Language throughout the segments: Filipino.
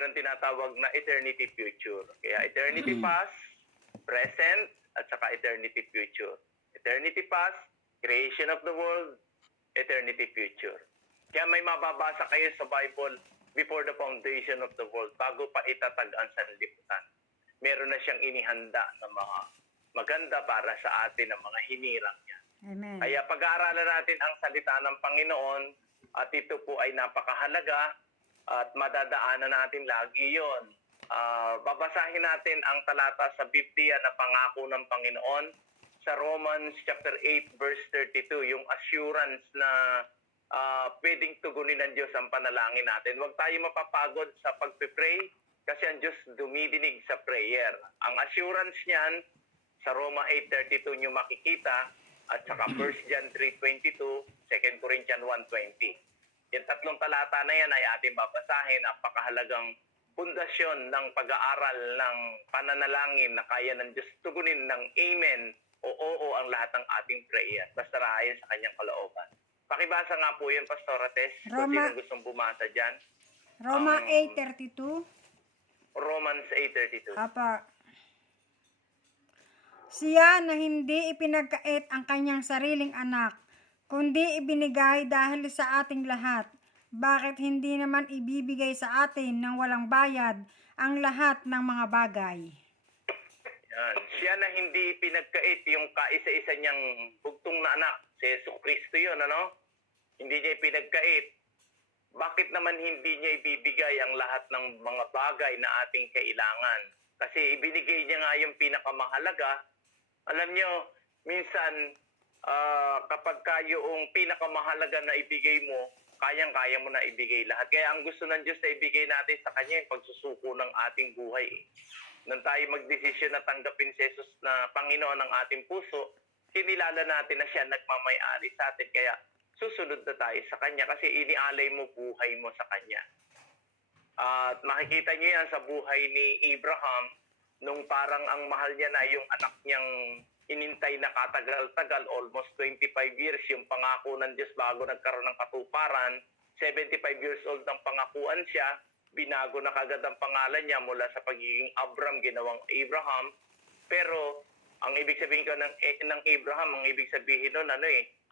mayroon tinatawag na eternity future. Kaya eternity past, present, at saka eternity future. Eternity past, creation of the world, eternity future. Kaya may mababasa kayo sa Bible before the foundation of the world, bago pa itatag ang sanlibutan. Meron na siyang inihanda na mga maganda para sa atin ng mga hinirang niya. Amen. Kaya pag-aaralan natin ang salita ng Panginoon at ito po ay napakahalaga at madadaanan natin lagi yon. Babasahin natin ang talata sa Biblia na pangako ng Panginoon sa Romans chapter 8 verse 32, yung assurance na pwedeng tugunin ng Diyos ang panalangin natin. Huwag tayo mapapagod sa pagpe-pray kasi ang Diyos dumidinig sa prayer. Ang assurance niyan sa Roma 8:32 nyo makikita at saka 1 John 3:22, 2 Corinthians 1:20. Yung tatlong talata na yan ay ating babasahin. Napakahalagang pundasyon ng pag-aaral ng pananalangin na kaya ng Diyos tugunin ng amen o oo ang lahat ng ating prayer. Basta ayon sa kanyang kalooban. Pakibasa nga po yun, Pastora Tess. Kung sino gustong bumasa dyan. Roma 8:32. Romans 8:32. Apa. Siya na hindi ipinagkait ang kanyang sariling anak, kundi ibinigay dahil sa ating lahat. Bakit hindi naman ibibigay sa atin ng walang bayad ang lahat ng mga bagay? Yan. Siya na hindi pinagkait yung kaisa-isa niyang bugtong na anak, si Jesucristo yun, ano? Hindi niya pinagkait. Bakit naman hindi niya ibibigay ang lahat ng mga bagay na ating kailangan? Kasi ibinigay niya nga yung pinakamahalaga. Alam niyo, minsan kapag yung pinakamahalaga na ibigay mo, kayang-kaya mo na ibigay lahat. Kaya ang gusto ng Diyos na ibigay natin sa Kanya yung pagsusuko ng ating buhay. Nang tayo magdesisyon na tanggapin si Jesus na Panginoon ng ating puso, kinilala natin na siya nagmamay-ari sa atin. Kaya susunod na tayo sa Kanya kasi inialay mo buhay mo sa Kanya. At makikita niyo yan sa buhay ni Abraham nung parang ang mahal niya na yung anak niyang inintay na katagal-tagal, almost 25 years yung pangako ng Diyos bago nagkaroon ng katuparan. 75 years old ng pangakuan siya, binago na kagad ang pangalan niya mula sa pagiging Abram, ginawang Abraham. Pero ang ibig sabihin ko ng Abraham, ang ibig sabihin nun,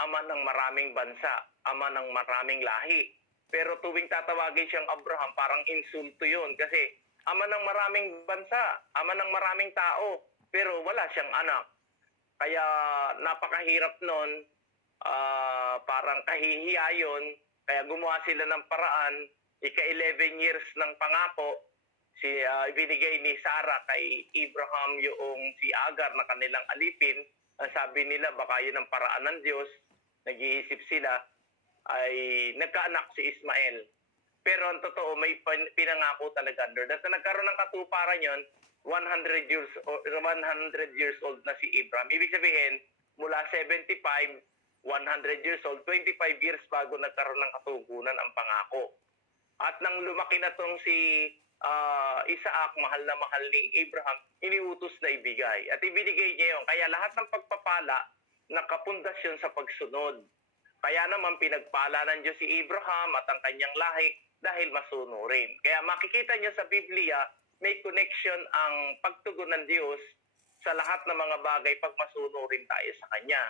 ama ng maraming bansa, ama ng maraming lahi. Pero tuwing tatawagin siyang Abraham, parang insulto yun kasi ama ng maraming bansa, ama ng maraming tao, pero wala siyang anak. Kaya napakahirap nun, parang kahihiya yun, kaya gumawa sila ng paraan, ika-11 years ng pangako, ibinigay ni Sarah kay Abraham yung si Agar na kanilang alipin. Ang sabi nila, baka yun ang paraan ng Diyos, nag-iisip sila, ay nagkaanak si Ismael. Pero ang totoo, may pinangako talaga. At nagkaroon ng katuparan yun, 100 years old na si Abraham. Ibig sabihin, mula 75, 100 years old, 25 years bago nagkaroon ng katugunan ang pangako. At nang lumaki na tong si Isaac, mahal na mahal ni Abraham, iniutos na ibigay. At ibinigay niya yun. Kaya lahat ng pagpapala, nakapundasyon sa pagsunod. Kaya naman pinagpala ng Diyos si Abraham at ang kanyang lahi dahil masunurin. Kaya makikita niyo sa Biblia, may connection ang pagtugon ng Diyos sa lahat ng mga bagay pag masunurin tayo sa Kanya.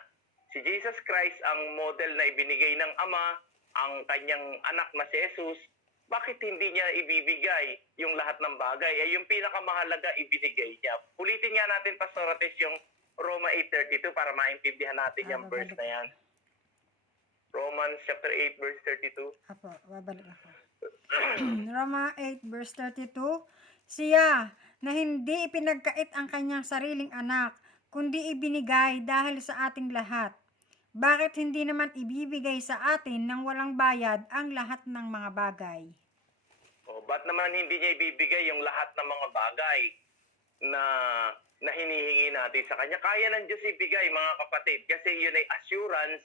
Si Jesus Christ ang model na ibinigay ng Ama, ang kanyang anak na si Jesus. Bakit hindi niya ibibigay yung lahat ng bagay? Ay yung pinakamahalaga ibinigay niya. Ulitin nga natin, Pastor Ates, yung Roma 8:32 para maintindihan natin yung verse na yan. Romans chapter 8 verse 32. Apo, babalik ako. Roma 8 verse 32. Siya na hindi ipinagkait ang kanyang sariling anak, kundi ibinigay dahil sa ating lahat. Bakit hindi naman ibibigay sa atin ng walang bayad ang lahat ng mga bagay? Ba't naman hindi niya ibibigay yung lahat ng mga bagay na hinihingi natin sa Kanya? Kaya ng Diyos ibigay, mga kapatid, kasi yun ay assurance.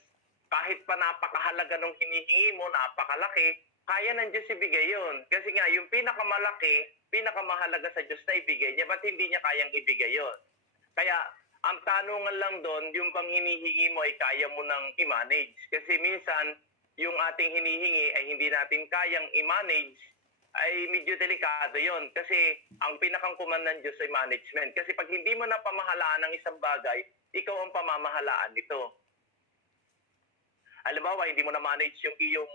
Kahit pa napakahalaga nung hinihingi mo, napakalaki, kaya ng Diyos ibigay yun. Kasi nga, yung pinakamalaki, pinakamahalaga sa Diyos na ibigay niya, ba't hindi niya kayang ibigay yun? Kaya, ang tanungan lang doon, yung bang hinihingi mo ay kaya mo nang i-manage. Kasi minsan, yung ating hinihingi ay hindi natin kayang i-manage ay medyo delikado yon. Kasi ang pinakang command ng Diyos ay management. Kasi pag hindi mo na pamahalaan ng isang bagay, ikaw ang pamamahalaan nito. Halimbawa, hindi mo na manage yung iyong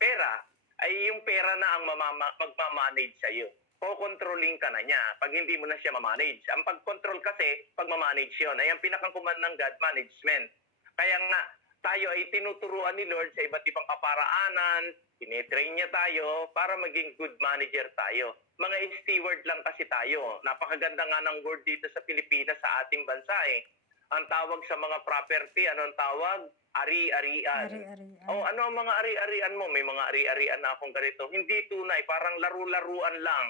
pera, ay yung pera na ang magmamanage sa'yo. Kokontrolling ka na niya pag hindi mo na siya mamanage. Ang pag-control kasi, pag-manage yun. Ay ang pinakang command ng God, management. Kaya nga, tayo ay tinuturuan ni Lord sa iba't ibang kaparaanan, tinetrain niya tayo para maging good manager tayo. Mga steward lang kasi tayo. Napakaganda nga ng word dito sa Pilipinas sa ating bansa eh. Ang tawag sa mga property, anong tawag? Ari-arian. Ari-arian. Oh, ano ang mga ari-arian mo? May mga ari-arian na akong ganito. Hindi tunay, parang laro-laruan lang.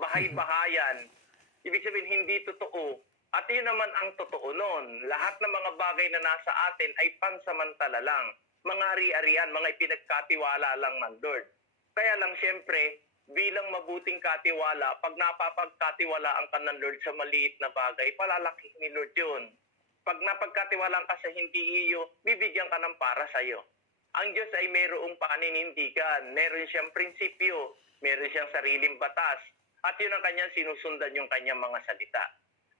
Bahay-bahayan. Ibig sabihin, hindi totoo. At yun naman ang totoo nun. Lahat ng mga bagay na nasa atin ay pansamantala lang. Mga ari-arian, mga ipinagkatiwala lang ng Lord. Kaya lang, siyempre, bilang mabuting katiwala, pag napapagkatiwalaan ka ng Lord sa maliit na bagay, palalaki ni Lord yun. Pag napagkatiwalaan ka sa hindi iyo, bibigyan ka ng para sa iyo. Ang Diyos ay mayroong paninindigan, meron siyang prinsipyo, meron siyang sariling batas, at yun ang kanyang sinusundan yung kanyang mga salita.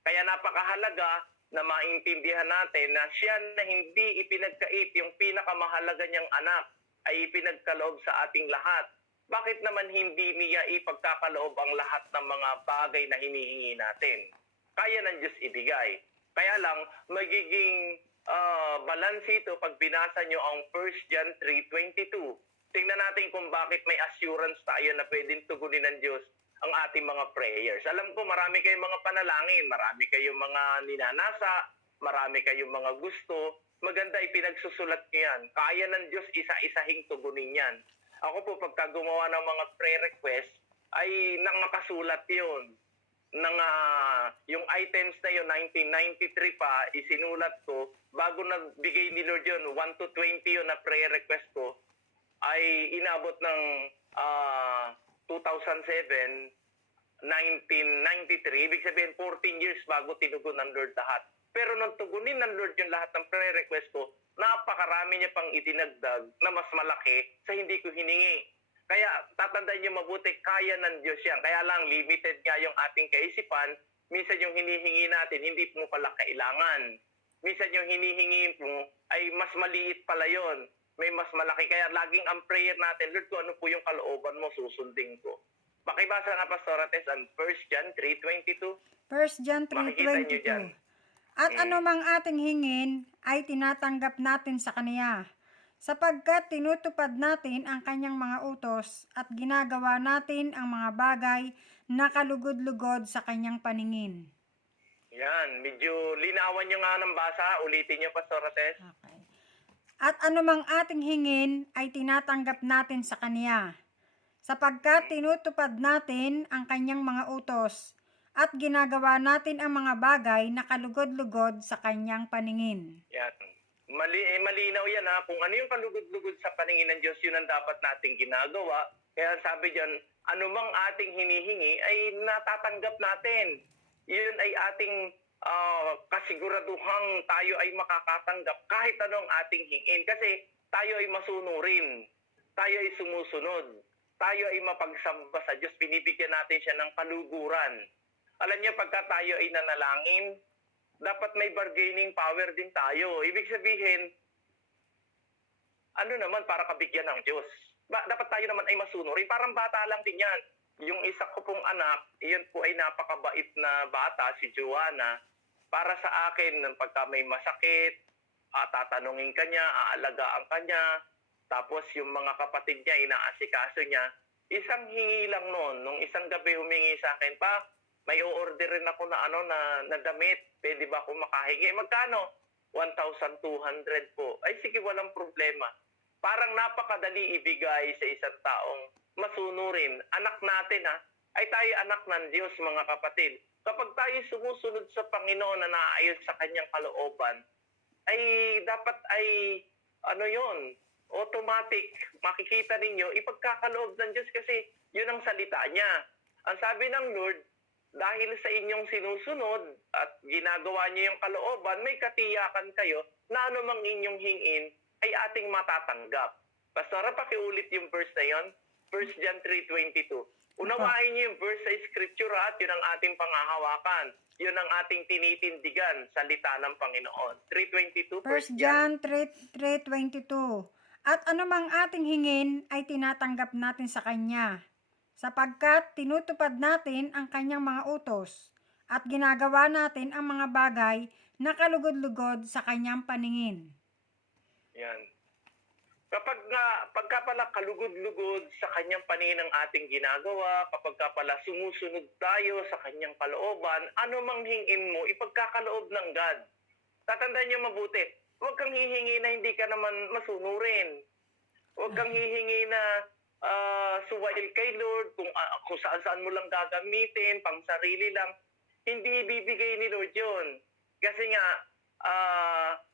Kaya napakahalaga na maintindihan natin na siya na hindi ipinagkait yung pinakamahalaga niyang anak ay ipinagkaloob sa ating lahat. Bakit naman hindi niya ipagkakaloob ang lahat ng mga bagay na hinihingi natin? Kaya ng Diyos ibigay. Kaya lang, magiging balance ito pag binasa nyo ang 1 John 3:22. Tingnan natin kung bakit may assurance tayo na pwedeng tugunin ng Diyos ang ating mga prayers. Alam ko marami kayong mga panalangin, marami kayong mga ninanasa, marami kayong mga gusto. Maganda ipinagsusulat nyo yan. Kaya ng Diyos isa-isahing tugunin yan. Ako po pagka gumawa ng mga prayer request, ay nakasulat yun. Yung items na yun, 1993 pa, isinulat ko, bago nagbigay ni Lord yun, 1 to 20 yun na prayer request ko, ay inabot ng 2007, 1993, ibig sabihin 14 years bago tinugon ng Lord lahat. Pero nung tugunin ng Lord yung lahat ng prayer request ko, napakarami niya pang idinagdag na mas malaki sa hindi ko hiningi. Kaya tatandaan niyo mabuti, kaya ng Diyos yan. Kaya lang, limited nga yung ating kaisipan. Minsan yung hinihingi natin, hindi mo pala kailangan. Minsan yung hinihingi mo ay mas maliit pala yon. May mas malaki. Kaya laging ang prayer natin, Lord, kung ano po yung kalooban mo, susundin ko. Pakibasa nga, Pastor Ates, ang 1 John 3:22. 1 John Makikita niyo dyan. 3:22. At anumang ating hingin ay tinatanggap natin sa Kaniya, sapagkat tinutupad natin ang kanyang mga utos at ginagawa natin ang mga bagay na kalugod-lugod sa kanyang paningin. Yan, medyo linawan nyo nga ng basa. Ulitin nyo, Pastor Ates. Okay. At anumang ating hingin ay tinatanggap natin sa Kaniya, sapagkat tinutupad natin ang kanyang mga utos at ginagawa natin ang mga bagay na kalugod-lugod sa kanyang paningin. Yan. Malinaw yan ha. Kung ano yung kalugod-lugod sa paningin ng Diyos, yun ang dapat nating ginagawa. Kaya sabi dyan, anumang ating hinihingi ay natatanggap natin. Yun ay ating kasiguraduhang tayo ay makakatanggap kahit anong ating hingin. Kasi tayo ay masunurin. Tayo ay sumusunod. Tayo ay mapagsamba sa Diyos. Binibigyan natin siya ng kaluguran. Alam niyo, pagka tayo ay nanalangin, dapat may bargaining power din tayo. Ibig sabihin, ano naman para kabigyan ng Diyos? Dapat tayo naman ay masunurin. Parang bata lang din yan. Yung isa ko pong anak, iyon po ay napakabait na bata, si Joanna. Para sa akin, pagka may masakit, tatanungin ka niya, aalagaan ka niya, tapos yung mga kapatid niya, inaasikaso niya. Isang hingi lang noon, nung isang gabi humingi sa akin, pa, may o-orderin ako na damit. Pwede ba ako makahingi? Magkano? 1,200 po. Ay sige, walang problema. Parang napakadali ibigay sa isang taong masunurin. Anak natin ay tayo anak ng Diyos, mga kapatid. Kapag tayo sumusunod sa Panginoon na naayon sa kanyang kalooban, ay dapat ay automatic. Makikita ninyo, ipagkakaloob ng Diyos kasi yun ang salita niya. Ang sabi ng Lord, dahil sa inyong sinusunod at ginagawa niyo yung kalooban, may katiyakan kayo na anumang inyong hingin ay ating matatanggap. Pastor, pakiulit yung verse na yon. 1 John 3:22. Unawain niyo yung verse sa scripture at yun ang ating pangahawakan. Yun ang ating tinitindigan, salita ng Panginoon. 3:22, 1 John 3:22. At anumang ating hingin ay tinatanggap natin sa Kanya, sapagkat tinutupad natin ang Kanyang mga utos at ginagawa natin ang mga bagay na kalugod-lugod sa Kanyang paningin. Yan. Pagka pala kalugod-lugod sa kanyang paningin ang ating ginagawa, kapag ka pala sumusunod tayo sa kanyang kalooban, ano mang hingin mo, ipagkakaloob ng God. Tatandaan niyo mabuti, huwag kang hihingi na hindi ka naman masunurin. Huwag kang hihingi na suwail kay Lord, kung saan mo lang gagamitin, pang sarili lang. Hindi ibibigay ni Lord yun. Kasi nga,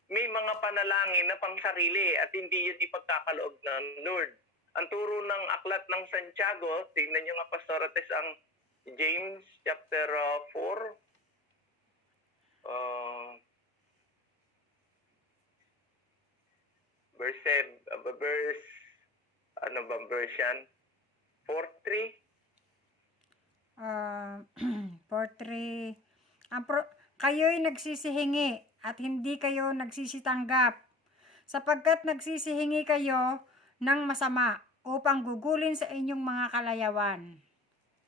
may mga panalangin na pang sarili at hindi yun ipagkakaloob ng Lord. Ang turo ng aklat ng Santiago, tingnan nyo nga Pastorates ang James chapter 4. Ano bang verse yan? 4:3? 4:3. Kayo'y nagsisihingi at hindi kayo nagsisitanggap, sapagkat nagsisihingi kayo ng masama upang gugulin sa inyong mga kalayawan.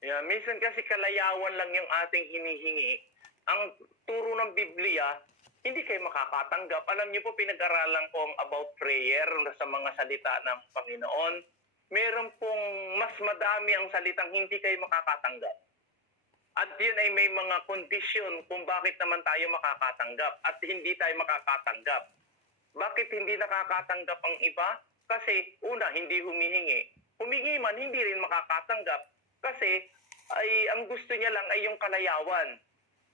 Yeah, minsan kasi kalayawan lang yung ating hinihingi. Ang turo ng Biblia, hindi kayo makakatanggap. Alam niyo po, pinag-aralan ko about prayer sa mga salita ng Panginoon. Meron pong mas madami ang salitang hindi kayo makakatanggap. At yun ay may mga kondisyon kung bakit naman tayo makakatanggap at hindi tayo makakatanggap. Bakit hindi nakakatanggap ang iba? Kasi una, hindi humihingi. Humingi man, hindi rin makakatanggap. Kasi ang gusto niya lang ay yung kalayawan.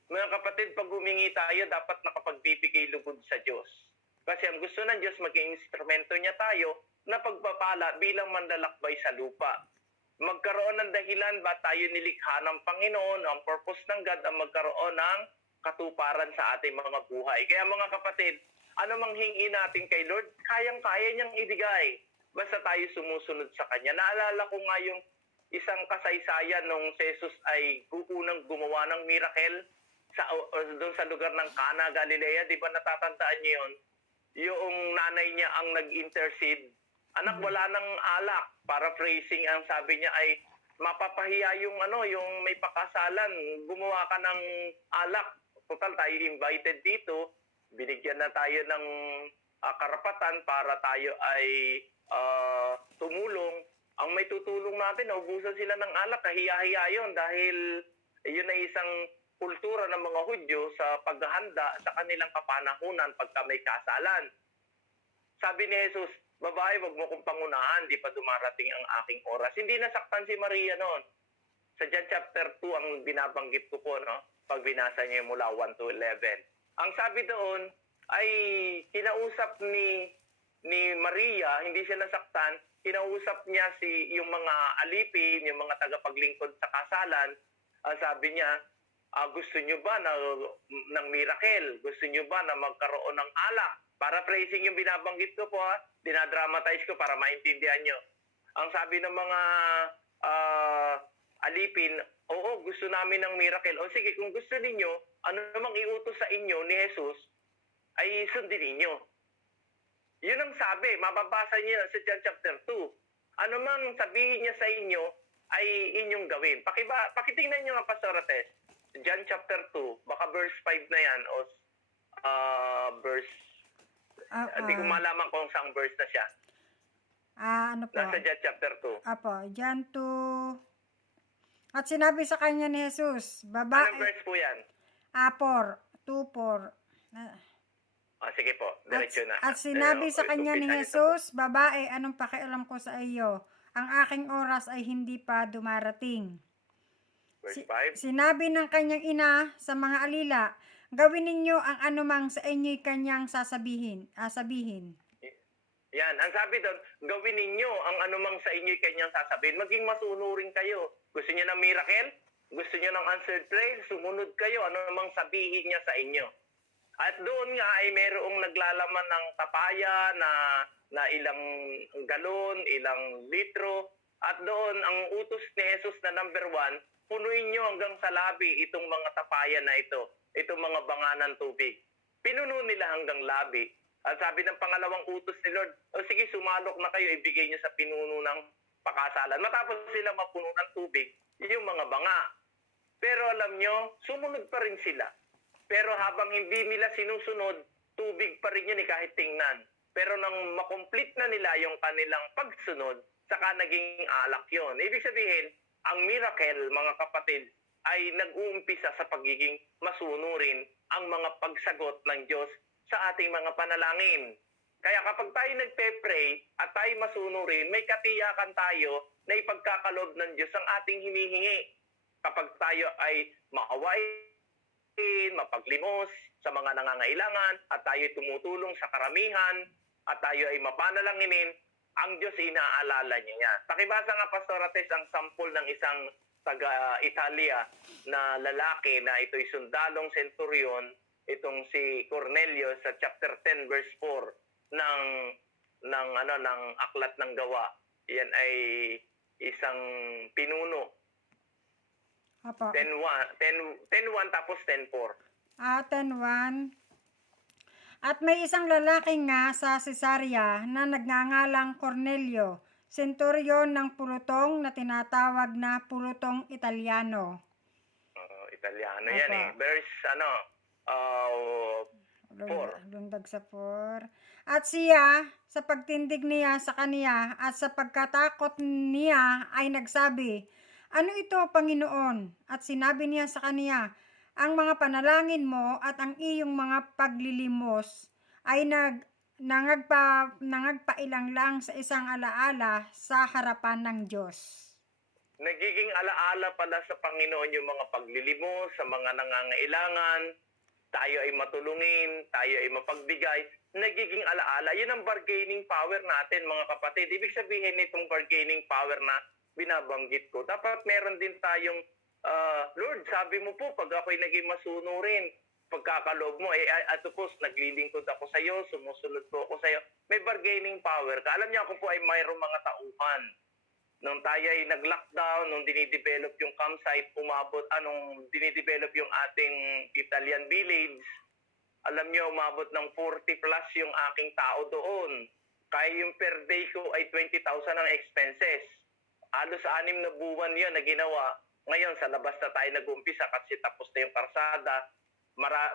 Mga kapatid, pag humingi tayo, dapat nakapagbibigay lugod sa Diyos. Kasi ang gusto ng Diyos, maging instrumento niya tayo na pagpapala bilang manlalakbay sa lupa. Magkaroon ng dahilan ba tayo nilikha ng Panginoon, ang purpose ng God ang magkaroon ng katuparan sa ating mga buhay. Kaya mga kapatid, ano mang hingi natin kay Lord, kayang-kaya niyang ibigay. Basta tayo sumusunod sa Kanya. Naalala ko nga yung isang kasaysayan nung si Jesus ay unang gumawa ng miracle doon sa lugar ng Cana, Galilea. Di ba natatandaan niyo yun? Yung nanay niya ang nag-intercede. Anak, wala nang alak. Paraphrasing, ang sabi niya ay mapapahiya yung may pakasalan. Gumawa ka ng alak. Total, tayo invited dito. Binigyan na tayo ng karapatan para tayo ay tumulong. Ang may tutulong natin, naubusan sila ng alak. Kahiya-hiya yun dahil yun ay isang kultura ng mga Hudyo sa paghahanda sa kanilang kapanahunan pagka may kasalan. Sabi ni Jesus, babae, wag mo kong pangunahan, di pa dumarating ang aking oras. Hindi nasaktan si Maria noon. Sa John chapter 2 ang binabanggit ko po, no? Pag binasa niyo mula 1 to 11. Ang sabi doon ay kinausap ni Maria, hindi siya nasaktan, kinausap niya yung mga alipin, yung mga tagapaglingkod sa kasalan. Sabi niya, gusto niyo ba ng miracle? Gusto niyo ba na magkaroon ng alak? Paraphrasing yung binabanggit ko po, dinadramatize ko para maintindihan nyo. Ang sabi ng mga alipin, oo, gusto namin ng miracle. O sige, kung gusto ninyo, ano namang iutos sa inyo ni Jesus, ay sundin ninyo. Yun ang sabi, mababasa niyo sa John chapter 2. Ano mang sabihin niya sa inyo, ay inyong gawin. Pakitingnan nyo nga, Pastorates. John chapter 2, baka verse 5 na yan, o verse... Hindi ko malaman kung saan verse na siya. Ano po? Nasa John chapter 2. Apo, John 2. At sinabi sa kanya ni Jesus, babae... Anong verse po yan? 4. Sige po, diretso na. At sinabi sa kanya ni Jesus, babae, anong pakialam ko sa iyo? Ang aking oras ay hindi pa dumarating. Verse 5. Sinabi ng kanyang ina sa mga alila, gawin ninyo ang anumang sa inyo'y kanyang sabihin. Yan, ang sabi doon, gawin ninyo ang anumang sa inyo'y kanyang sasabihin. Maging masunurin kayo. Gusto niyo ng miracle? Gusto niyo ng answered prayer? Sumunod kayo, anumang sabihin niya sa inyo. At doon nga ay merong naglalaman ng tapaya na ilang galon, ilang litro. At doon, ang utos ni Jesus na number 1, punuin nyo hanggang sa labi itong mga tapayan na ito, itong mga banga ng tubig. Pinuno nila hanggang labi. At sabi ng pangalawang utos ni Lord, o sige, sumalok na kayo, ibigay nyo sa pinuno ng pakasalan. Matapos sila mapuno ng tubig, yung mga banga. Pero alam nyo, sumunod pa rin sila. Pero habang hindi nila sinusunod, tubig pa rin yun kahit tingnan. Pero nang makomplete na nila yung kanilang pagsunod, saka naging alak yun. Ibig sabihin, ang miracle, mga kapatid, ay nag-uumpisa sa pagiging masunurin ang mga pagsagot ng Diyos sa ating mga panalangin. Kaya kapag tayo nagpe-pray at tayo masunurin, may katiyakan tayo na ipagkakalob ng Diyos ang ating hinihingi. Kapag tayo ay maawain, mapaglimos sa mga nangangailangan, at tayo tumutulong sa karamihan, at tayo ay mapanalanginin, ang Diyos inaalala niya yan. Pakibasa nga, Pastor Ates, ang sample ng isang taga-Italia na lalaki na ito'y sundalong centurion, itong si Cornelio sa chapter 10 verse 4 ng aklat ng gawa. Yan ay isang pinuno. Opo. 10:1 tapos 10:4. 10:1. At may isang lalaki nga sa Cesarea na nagngangalang Cornelio, centurion ng pulutong na tinatawag na pulutong Italiano. Italiano Opo. yan eh. Verse 4. Lundag sa 4. At siya, sa pagtindig niya sa kaniya at sa pagkatakot niya ay nagsabi, "Ano ito, Panginoon?" At sinabi niya sa kaniya, "Ang mga panalangin mo at ang iyong mga paglilimos ay nangagpailang lang sa isang alaala sa harapan ng Diyos." Nagiging alaala pala sa Panginoon yung mga paglilimos, sa mga nangangailangan, tayo ay matulungin, tayo ay mapagbigay. Nagiging alaala. Yun ang bargaining power natin, mga kapatid. Ibig sabihin nitong bargaining power na binabanggit ko, dapat meron din tayong, Lord, sabi mo po, pag ako'y naging masunurin, pagkakaloob mo, suppose naglilingkod ako sa iyo, sumusunod po ako sa iyo, may bargaining power ka. Alam niyo, ako po ay mayroong mga tauhan. Nung tayo ay nag-lockdown, nung dinidevelop yung campsite, nung dinidevelop yung ating Italian village, alam niyo, umabot ng 40 plus yung aking tao doon. Kaya yung per day ko ay 20,000 ang expenses. Halos 6 na buwan yun na ginawa. Ngayon, sa labas na tayo nag-umpisa kasi tapos na yung karsada.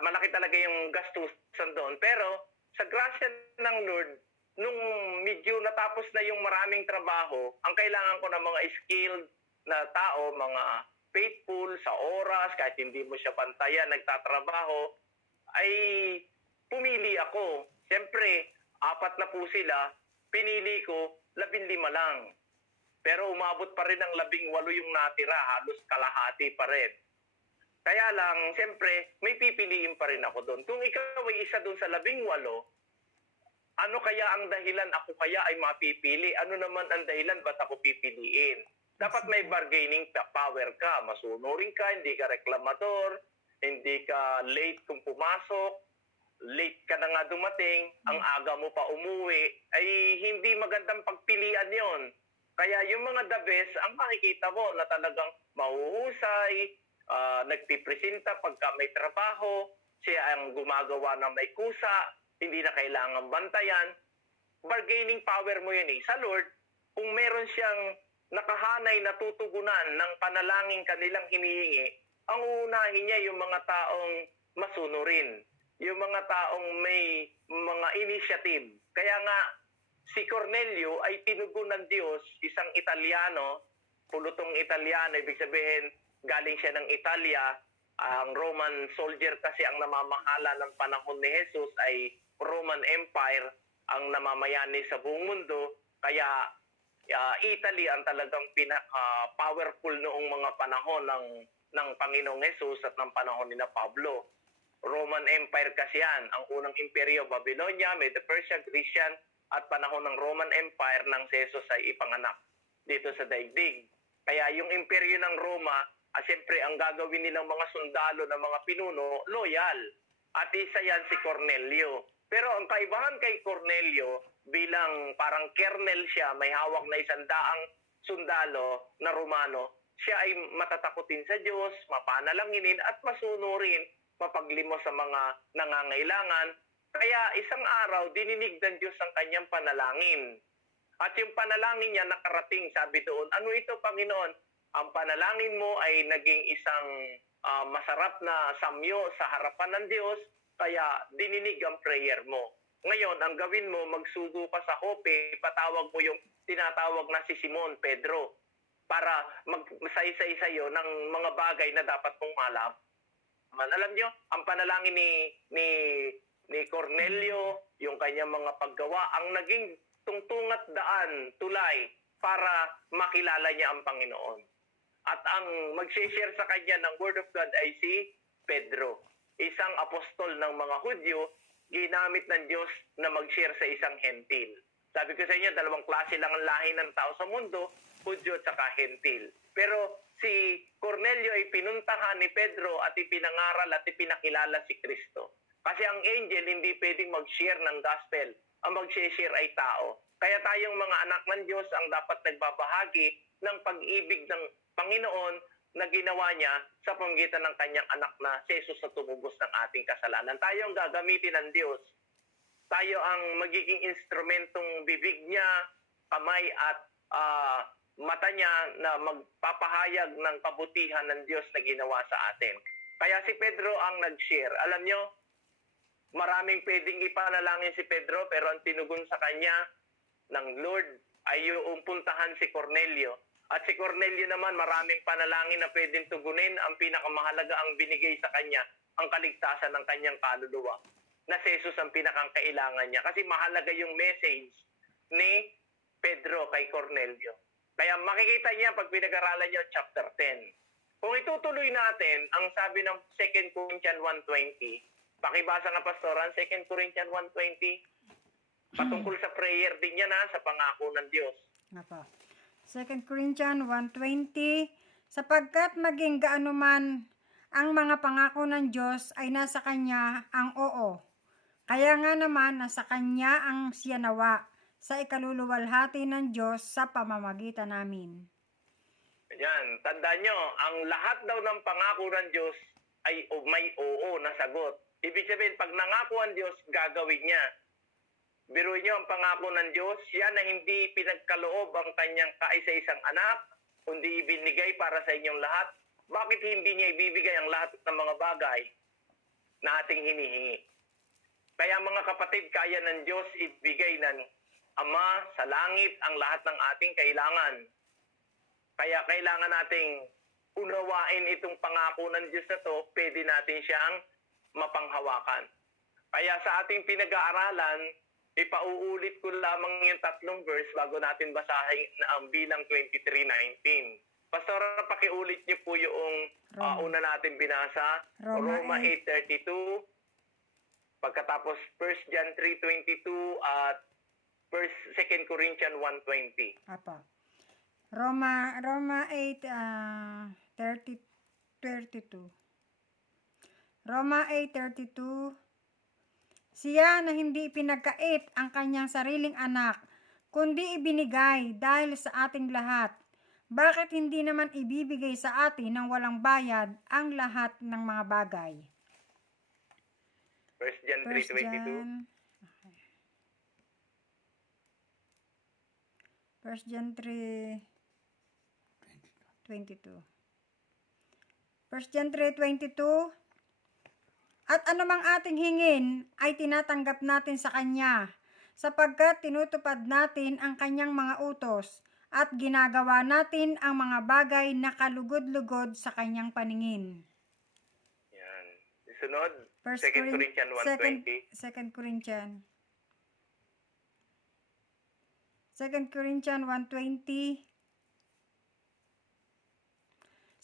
Malaki talaga yung gastusan doon. Pero sa grasya ng Lord, nung medyo natapos na yung maraming trabaho, ang kailangan ko ng mga skilled na tao, mga faithful sa oras, kahit hindi mo siya bantayan, nagtatrabaho, ay pumili ako. Siyempre, 4 na po sila, pinili ko 15 lang. Pero umabot pa rin ng 18 yung natira, halos kalahati pa rin. Kaya lang, siyempre, may pipiliin pa rin ako doon. Kung ikaw ay isa doon sa 18, ano kaya ang dahilan ako kaya ay mapipili? Ano naman ang dahilan ba't ako pipiliin? Dapat may bargaining power ka. Masunurin ka, hindi ka reklamador, hindi ka late kung pumasok, late ka na nga dumating, ang aga mo pa umuwi, ay hindi magandang pagpilian yon. Kaya yung mga the best, ang makikita mo na talagang mahuhusay, nagpipresenta pagka may trabaho, siya ang gumagawa ng may kusa, hindi na kailangan bantayan. Bargaining power mo yun eh. Sa Lord, kung meron siyang nakahanay na tutugunan ng panalangin kanilang hinihingi, ang uunahin niya yung mga taong masunurin, yung mga taong may mga initiative. Kaya nga, si Cornelio ay tinugon ng Diyos, isang Italiano, pulutong Italiano, ibig sabihin, galing siya ng Italia. Ang Roman soldier kasi ang namamahala ng panahon ni Jesus ay Roman Empire, ang namamayani sa buong mundo. Kaya Italy ang talagang pinaka-powerful noong mga panahon ng Panginoong Jesus at ng panahon ni Pablo. Roman Empire kasi yan. Ang unang imperyo, Babylonia, Medo-Persia, Grecian, at panahon ng Roman Empire nang si Jesus ay ipanganak dito sa daigdig. Kaya yung imperyo ng Roma, siyempre ang gagawin nilang mga sundalo ng mga pinuno, loyal. At isa yan si Cornelio. Pero ang kaibahan kay Cornelio, bilang parang kernel siya, may hawak na 100 sundalo na Romano, siya ay matatakutin sa Diyos, mapanalanginin at masunurin, mapaglimos sa mga nangangailangan. Kaya isang araw, dininig ng Diyos ang kanyang panalangin. At yung panalangin niya nakarating, sabi doon, ano ito, Panginoon? Ang panalangin mo ay naging isang masarap na samyo sa harapan ng Diyos, kaya dininig ang prayer mo. Ngayon, ang gawin mo, magsugo ka sa Jope, patawag mo yung tinatawag na si Simon Pedro para magsaysay sa'yo ng mga bagay na dapat mong malaman. Alam nyo, ang panalangin ni Cornelio, yung kanyang mga paggawa, ang naging tungtungat daan, tulay, para makilala niya ang Panginoon. At ang mag-share sa kanya ng Word of God ay si Pedro, isang apostol ng mga Hudyo, ginamit ng Diyos na mag-share sa isang hentil. Sabi ko sa inyo, dalawang klase lang ang lahi ng tao sa mundo, Hudyo at saka hentil. Pero si Cornelio ay pinuntahan ni Pedro at ipinangaral at ipinakilala si Kristo. Kasi ang angel hindi pwedeng mag-share ng gospel. Ang mag-share ay tao. Kaya tayong mga anak ng Diyos ang dapat nagbabahagi ng pag-ibig ng Panginoon na ginawa niya sa pamamagitan ng kanyang anak na si Jesus na tumubos ng ating kasalanan. Tayo ang gagamitin ng Diyos. Tayo ang magiging instrumentong bibig niya, kamay at mata niya na magpapahayag ng kabutihan ng Diyos na ginawa sa atin. Kaya si Pedro ang nag-share. Alam nyo, maraming pwedeng ipanalangin si Pedro, pero ang tinugon sa kanya ng Lord ay yung puntahan si Cornelio. At si Cornelio naman, maraming panalangin na pwedeng tugunin. Ang pinakamahalaga ang binigay sa kanya, ang kaligtasan ng kanyang kaluluwa. Na si Jesus ang pinakang kailangan niya. Kasi mahalaga yung message ni Pedro kay Cornelio. Kaya makikita niya pag pinag-aralan niyo chapter 10. Kung itutuloy natin, ang sabi ng 2 Corinthians 1:20, pakibasa nga pastoran, 2 Corinthians 1:20, patungkol sa prayer din yan sa pangako ng Diyos. Nga po. 2 Corinthians 1:20, sapagkat maging gaano man ang mga pangako ng Diyos ay nasa Kanya ang oo. Kaya nga naman nasa Kanya ang siya nawa sa ikaluluwalhati ng Diyos sa pamamagitan namin. Yan, tandaan nyo, ang lahat daw ng pangako ng Diyos ay may oo na sagot. Ibig sabihin, pag nangako ang Diyos, gagawin niya. Biruin nyo ang pangako ng Diyos, yan na hindi pinagkaloob ang kanyang kaisa-isang anak, kundi ibinigay para sa inyong lahat. Bakit hindi niya ibibigay ang lahat ng mga bagay na ating hinihingi? Kaya mga kapatid, kaya ng Diyos ibigay ng Ama sa langit ang lahat ng ating kailangan. Kaya kailangan nating unawain itong pangako ng Diyos na to, pwede natin siyang mapanghawakan. Kaya sa ating pinag-aaralan, ipauulit ko lamang yung 3 verse bago natin basahin ang bilang 23:19. Pastor, pakiulit niyo po yung una natin binasa, Roma 8:32, pagkatapos 1 John 3:22 at 2 Corinthians 1:20. Apa. Roma 8:32. Roma 8:32. Siya na hindi pinagkait ang kanyang sariling anak, kundi ibinigay dahil sa ating lahat. Bakit hindi naman ibibigay sa atin ng walang bayad ang lahat ng mga bagay? 1 John 3:22. 1 John 3:22. 1 John 3:22. At anumang ating hingin ay tinatanggap natin sa Kanya, sapagkat tinutupad natin ang Kanyang mga utos at ginagawa natin ang mga bagay na kalugod-lugod sa Kanyang paningin. Yan. Sunod, 2 2 Corinthians 1:20. 2 Corinthians 1:20.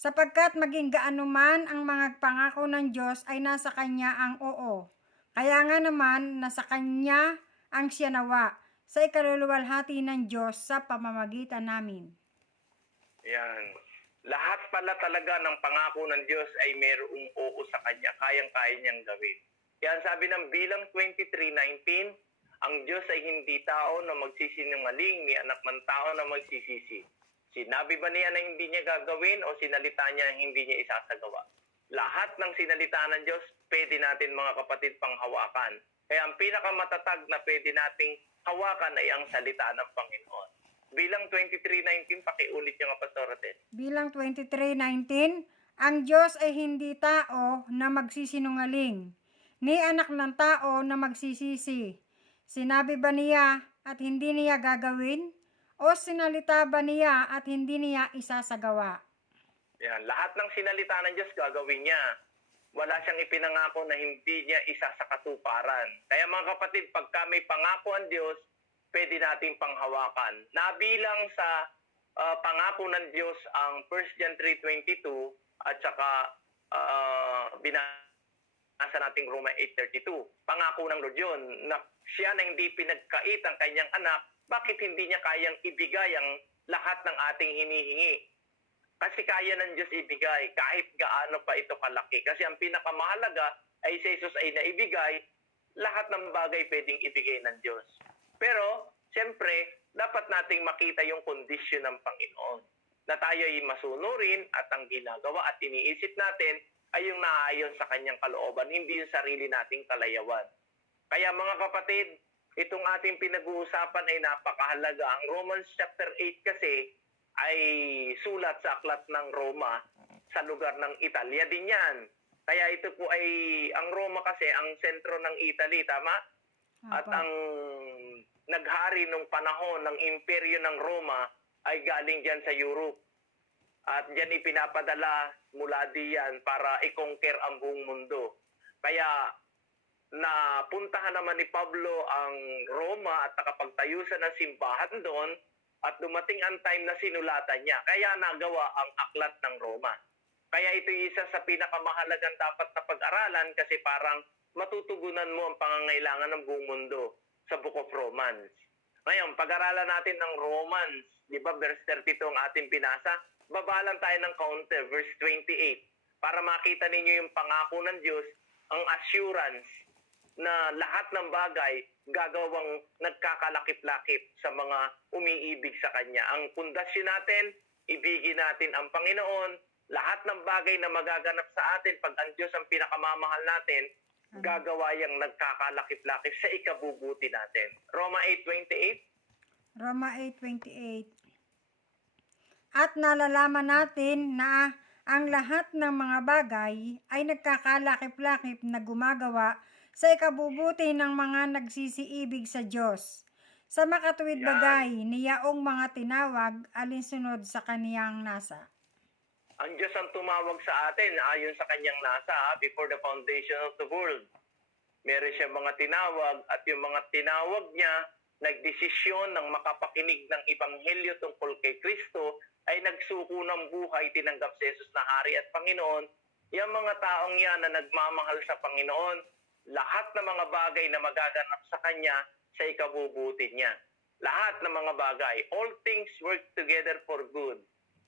Sapagkat maging gaano man ang mga pangako ng Diyos ay nasa Kanya ang oo. Kaya nga naman nasa Kanya ang siya nawa sa ikaluluwalhati ng Diyos sa pamamagitan namin. Yan. Lahat pala talaga ng pangako ng Diyos ay mayroong oo sa Kanya. Kayang-kaya niyang gawin. Yan sabi ng bilang 23:19, ang Diyos ay hindi tao na magsisinungaling, ni anak ng tao na magsisisi. Sinabi ba niya na hindi niya gagawin o sinalita niya na hindi niya isasagawa? Lahat ng sinalita ng Diyos, pwede natin mga kapatid panghawakan. Kaya ang pinakamatatag na pwede nating hawakan ay ang salita ng Panginoon. Bilang 23:19, pakiulit yung Pastor Ted. Bilang 23:19, ang Diyos ay hindi tao na magsisinungaling, ni anak ng tao na magsisisi. Sinabi ba niya at hindi niya gagawin? O sinalita ba niya at hindi niya isasagawa? Yan, lahat ng sinalita ng Diyos gagawin niya. Wala siyang ipinangako na hindi niya isa sa katuparan. Kaya mga kapatid, pagka may pangako ang Diyos, pwede nating panghawakan. Nabilang sa pangako ng Diyos ang 1 John 3:22 at saka binasa nating Roma 8:32. Pangako ng Lord yun, na siya na hindi pinagkait ang kanyang anak, bakit hindi niya kayang ibigay ang lahat ng ating hinihingi? Kasi kaya ng Diyos ibigay kahit gaano pa ito kalaki. Kasi ang pinakamahalaga ay si Jesus ay naibigay, lahat ng bagay pwedeng ibigay ng Diyos. Pero, siyempre, dapat nating makita yung kondisyon ng Panginoon. Na tayo ay masunurin at ang ginagawa at iniisip natin ay yung naaayon sa kanyang kalooban, hindi yung sarili nating kalayawan. Kaya mga kapatid, itong ating pinag-uusapan ay napakahalaga. Ang Romans chapter 8 kasi ay sulat sa aklat ng Roma sa lugar ng Italia din yan. Kaya ito po ay, ang Roma kasi ang sentro ng Italy, tama? At ang naghari nung panahon ng imperyo ng Roma ay galing dyan sa Europe. At dyan ipinapadala mula diyan para i-conquer ang buong mundo. Kaya napuntahan naman ni Pablo ang Roma at nakapagtayo siya ng simbahan doon at dumating ang time na sinulatan niya. Kaya nagawa ang aklat ng Roma. Kaya ito isa sa pinakamahalagang dapat na pag-aralan kasi parang matutugunan mo ang pangangailangan ng buong mundo sa Book of Romans. Ngayon, pag-aralan natin ng Romans, di ba, verse 32 ang ating binasa, babalan tayo ng counter, verse 28, para makita ninyo yung pangako ng Diyos, ang assurance na lahat ng bagay gagawang nagkakalakip-lakip sa mga umiibig sa Kanya. Ang pundasyon natin, ibigin natin ang Panginoon, lahat ng bagay na magaganap sa atin, pag ang Diyos ang pinakamamahal natin, gagawa yung nagkakalakip-lakip sa ikabubuti natin. Roma 8:28. Roma 8:28. At nalalaman natin na ang lahat ng mga bagay ay nagkakalakip-lakip na gumagawa sa ikabubuti ng mga nagsisiibig sa Diyos. Sa makatuwid bagay, niyaong mga tinawag alinsunod sa kaniyang nasa. Ang Diyos ang tumawag sa atin ayon sa kanyang nasa before the foundation of the world. Meron siya mga tinawag at yung mga tinawag niya, nagdesisyon ng makapakinig ng Ebanghelyo tungkol kay Kristo, ay nagsuko ng buhay, tinanggap si Jesus na Hari at Panginoon. Yung mga taong yan na nagmamahal sa Panginoon, lahat ng mga bagay na magaganap sa Kanya, sa ikabubuti niya. Lahat ng mga bagay, all things work together for good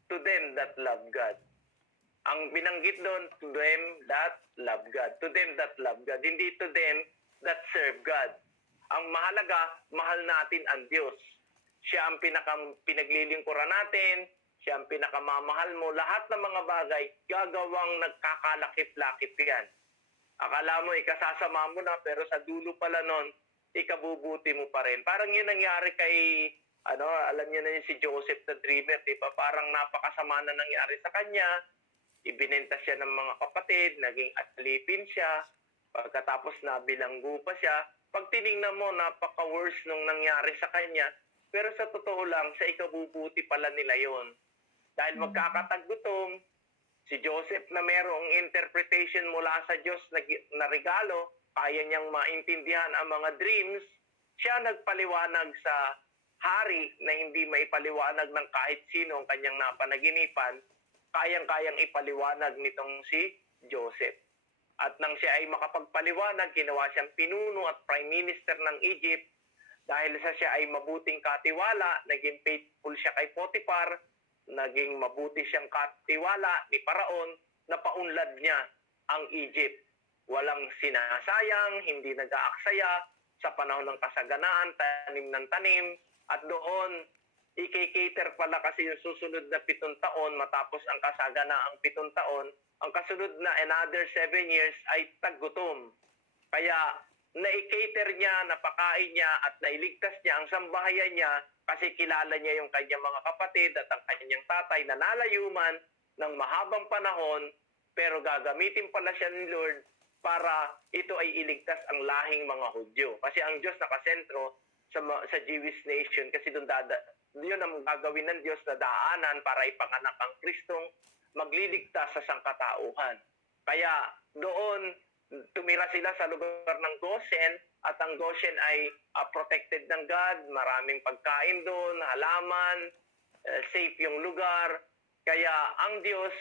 to them that love God. Ang binanggit doon, to them that love God. To them that love God. Hindi to them that serve God. Ang mahalaga, mahal natin ang Diyos. Siya ang pinaglilingkuran natin. Siya ang pinakamamahal mo. Lahat ng mga bagay, gagawang nagkakalakip-lakip yan. Akala mo, ikasasama mo na, pero sa dulo pala nun, ikabubuti mo pa rin. Parang yun nangyari kay alam niyo na yun si Joseph the Dreamer, di ba? Parang napakasama na nangyari sa kanya. Ibinenta siya ng mga kapatid, naging alipin siya. Pagkatapos nabilanggo pa siya. Pag tinignan mo, napaka-worse nung nangyari sa kanya. Pero sa totoo lang, sa ikabubuti pala nila yon. Dahil magkakatagutom, si Joseph na merong interpretation mula sa Diyos na regalo, kaya niyang maintindihan ang mga dreams, siya nagpaliwanag sa hari na hindi maipaliwanag ng kahit sino ang kanyang napanaginipan, kayang-kayang ipaliwanag nitong si Joseph. At nang siya ay makapagpaliwanag, ginawa siyang pinuno at prime minister ng Egypt. Dahil sa siya ay mabuting katiwala, naging faithful siya kay Potiphar, naging mabuti siyang katiwala ni Paraon, napaunlad niya ang Egypt. Walang sinasayang, hindi nag-aaksaya, sa panahon ng kasaganaan, tanim ng tanim, at doon i-cater pala kasi yung susunod na 7 taon, matapos ang kasaganaang 7 taon, ang kasunod na another 7 years ay taggutom. Kaya na-cater niya, napakain niya at nailigtas niya ang sambahayan niya kasi kilala niya yung kanyang mga kapatid at ang kanyang tatay na nalayuman ng mahabang panahon, pero gagamitin pala siya ni Lord para ito ay iligtas ang lahing mga Hudyo. Kasi ang Diyos nakasentro sa Jewish nation kasi yun ang gagawin ng Diyos na daanan para ipanganak ang Kristong magliligtas sa sangkatauhan. Kaya doon tumira sila sa lugar ng Goshen at ang Goshen ay protected ng God, maraming pagkain doon, halaman, safe yung lugar. Kaya ang Diyos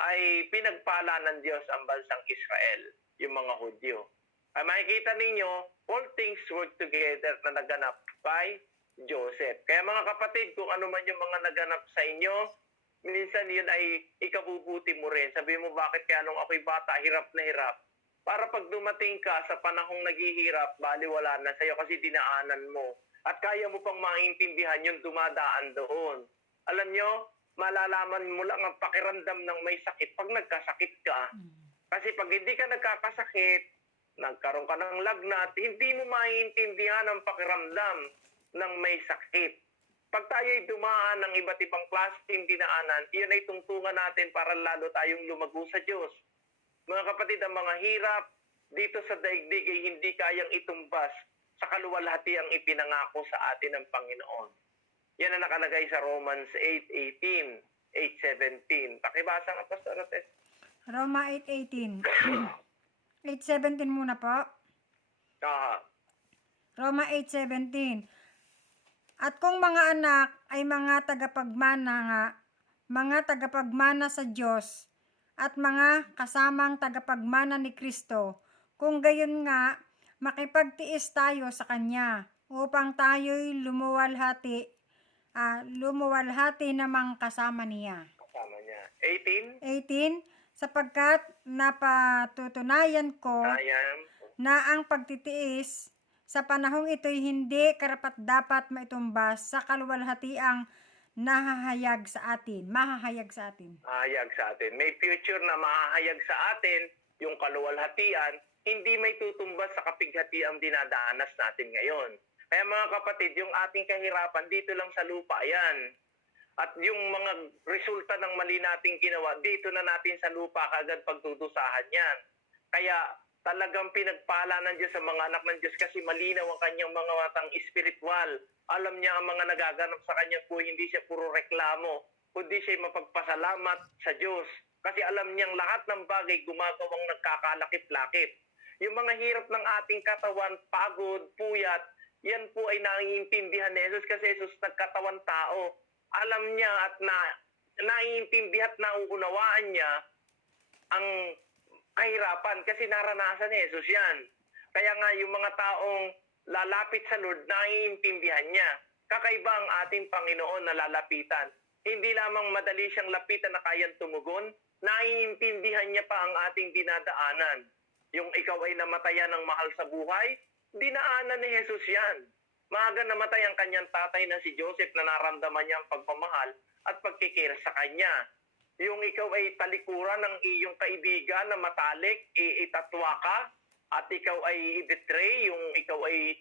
ay pinagpala ng Diyos ang bansang Israel, yung mga Hudyo. Ay makikita ninyo, all things work together na naganap by Joseph. Kaya mga kapatid, kung ano man yung mga naganap sa inyo, minsan yun ay ikabubuti mo rin. Sabi mo, bakit kaya nung ako'y bata, hirap na hirap? Para pag dumating ka sa panahong naghihirap, baliwala na sa'yo kasi dinaanan mo. At kaya mo pang maintindihan yung dumadaan doon. Alam nyo, malalaman mo lang ang pakiramdam ng may sakit pag nagkasakit ka. Kasi pag hindi ka nagkakasakit, nagkaroon ka ng lagnat, hindi mo maintindihan ang pakiramdam ng may sakit. Pag tayo'y dumaan ng iba't ibang klaseng dinaanan, iyon ay tungtungan natin para lalo tayong lumago sa Diyos. Mga kapatid, ang mga hirap dito sa daigdig ay hindi kayang itumbas sa kaluwalhati ang ipinangako sa atin ng Panginoon. Yan ang nakalagay sa Romans 8:18, 8:17. Pakibasa nga, Pastor Rotes. Roma 8:18. 8:17 muna po. Roma 8:17. At kung mga anak ay mga tagapagmana sa Diyos at mga kasamang tagapagmana ni Kristo, kung gayon nga, makipagtiis tayo sa Kanya upang tayo'y lumuwalhati namang kasama niya. Kasama niya. 18. Sapagkat napatutunayan ko na ang pagtitiis sa panahong ito'y hindi karapat-dapat maitumbas sa kaluwalhatiang mahahayag sa atin. Mahahayag sa atin. May future na mahahayag sa atin, yung kaluwalhatian, hindi may tutumbas sa kapighatiang dinadanas natin ngayon. Kaya mga kapatid, yung ating kahirapan, dito lang sa lupa yan. At yung mga resulta ng mali nating ginawa, dito na natin sa lupa kagad pagdudusahan yan. Kaya talagang pinagpala ng Diyos sa mga anak ng Diyos kasi malinaw ang kanyang mga matang espiritual. Alam niya ang mga nagaganap sa kanya po, hindi siya puro reklamo, kundi siya mapagpasalamat sa Diyos. Kasi alam niyang lahat ng bagay gumagawang nagkakalakip-lakip. Yung mga hirap ng ating katawan, pagod, puyat, yan po ay naiintindihan ni Jesus kasi Jesus nagkatawan tao. Alam niya at naiintindihan at nauunawaan niya ang kahirapan kasi naranasan ni Jesus yan. Kaya nga yung mga taong lalapit sa Lord, naiintindihan niya. Kakaiba ang ating Panginoon na lalapitan. Hindi lamang madali siyang lapitan na kayang tumugon, naiintindihan niya pa ang ating dinadaanan. Yung ikaw ay namatayan ng mahal sa buhay, dinaanan ni Jesus yan. Maaga namatay ang kanyang tatay na si Joseph na naramdaman niya ang pagmamahal at pagkikira sa kanya. Yung ikaw ay talikuran ng iyong kaibigan na matalik, itatwa ka, at ikaw ay i-betray, yung ikaw ay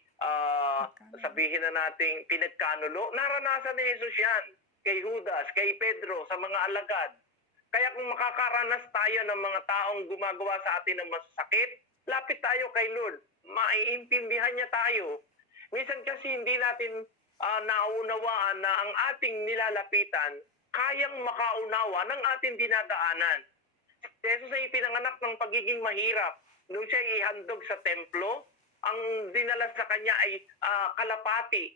sabihin na nating pinagkanulo, naranasan ni Jesus yan kay Judas, kay Pedro, sa mga alagad. Kaya kung makakaranas tayo ng mga taong gumagawa sa atin ng masasakit, lapit tayo kay Lord. Maiintindihan niya tayo. Minsan kasi hindi natin naunawaan na ang ating nilalapitan kayang makaunawa ng ating dinadaanan. Si Jesus ay pinanganak ng pagiging mahirap. Nung siya ihandog sa templo, ang dinala sa kanya ay kalapati.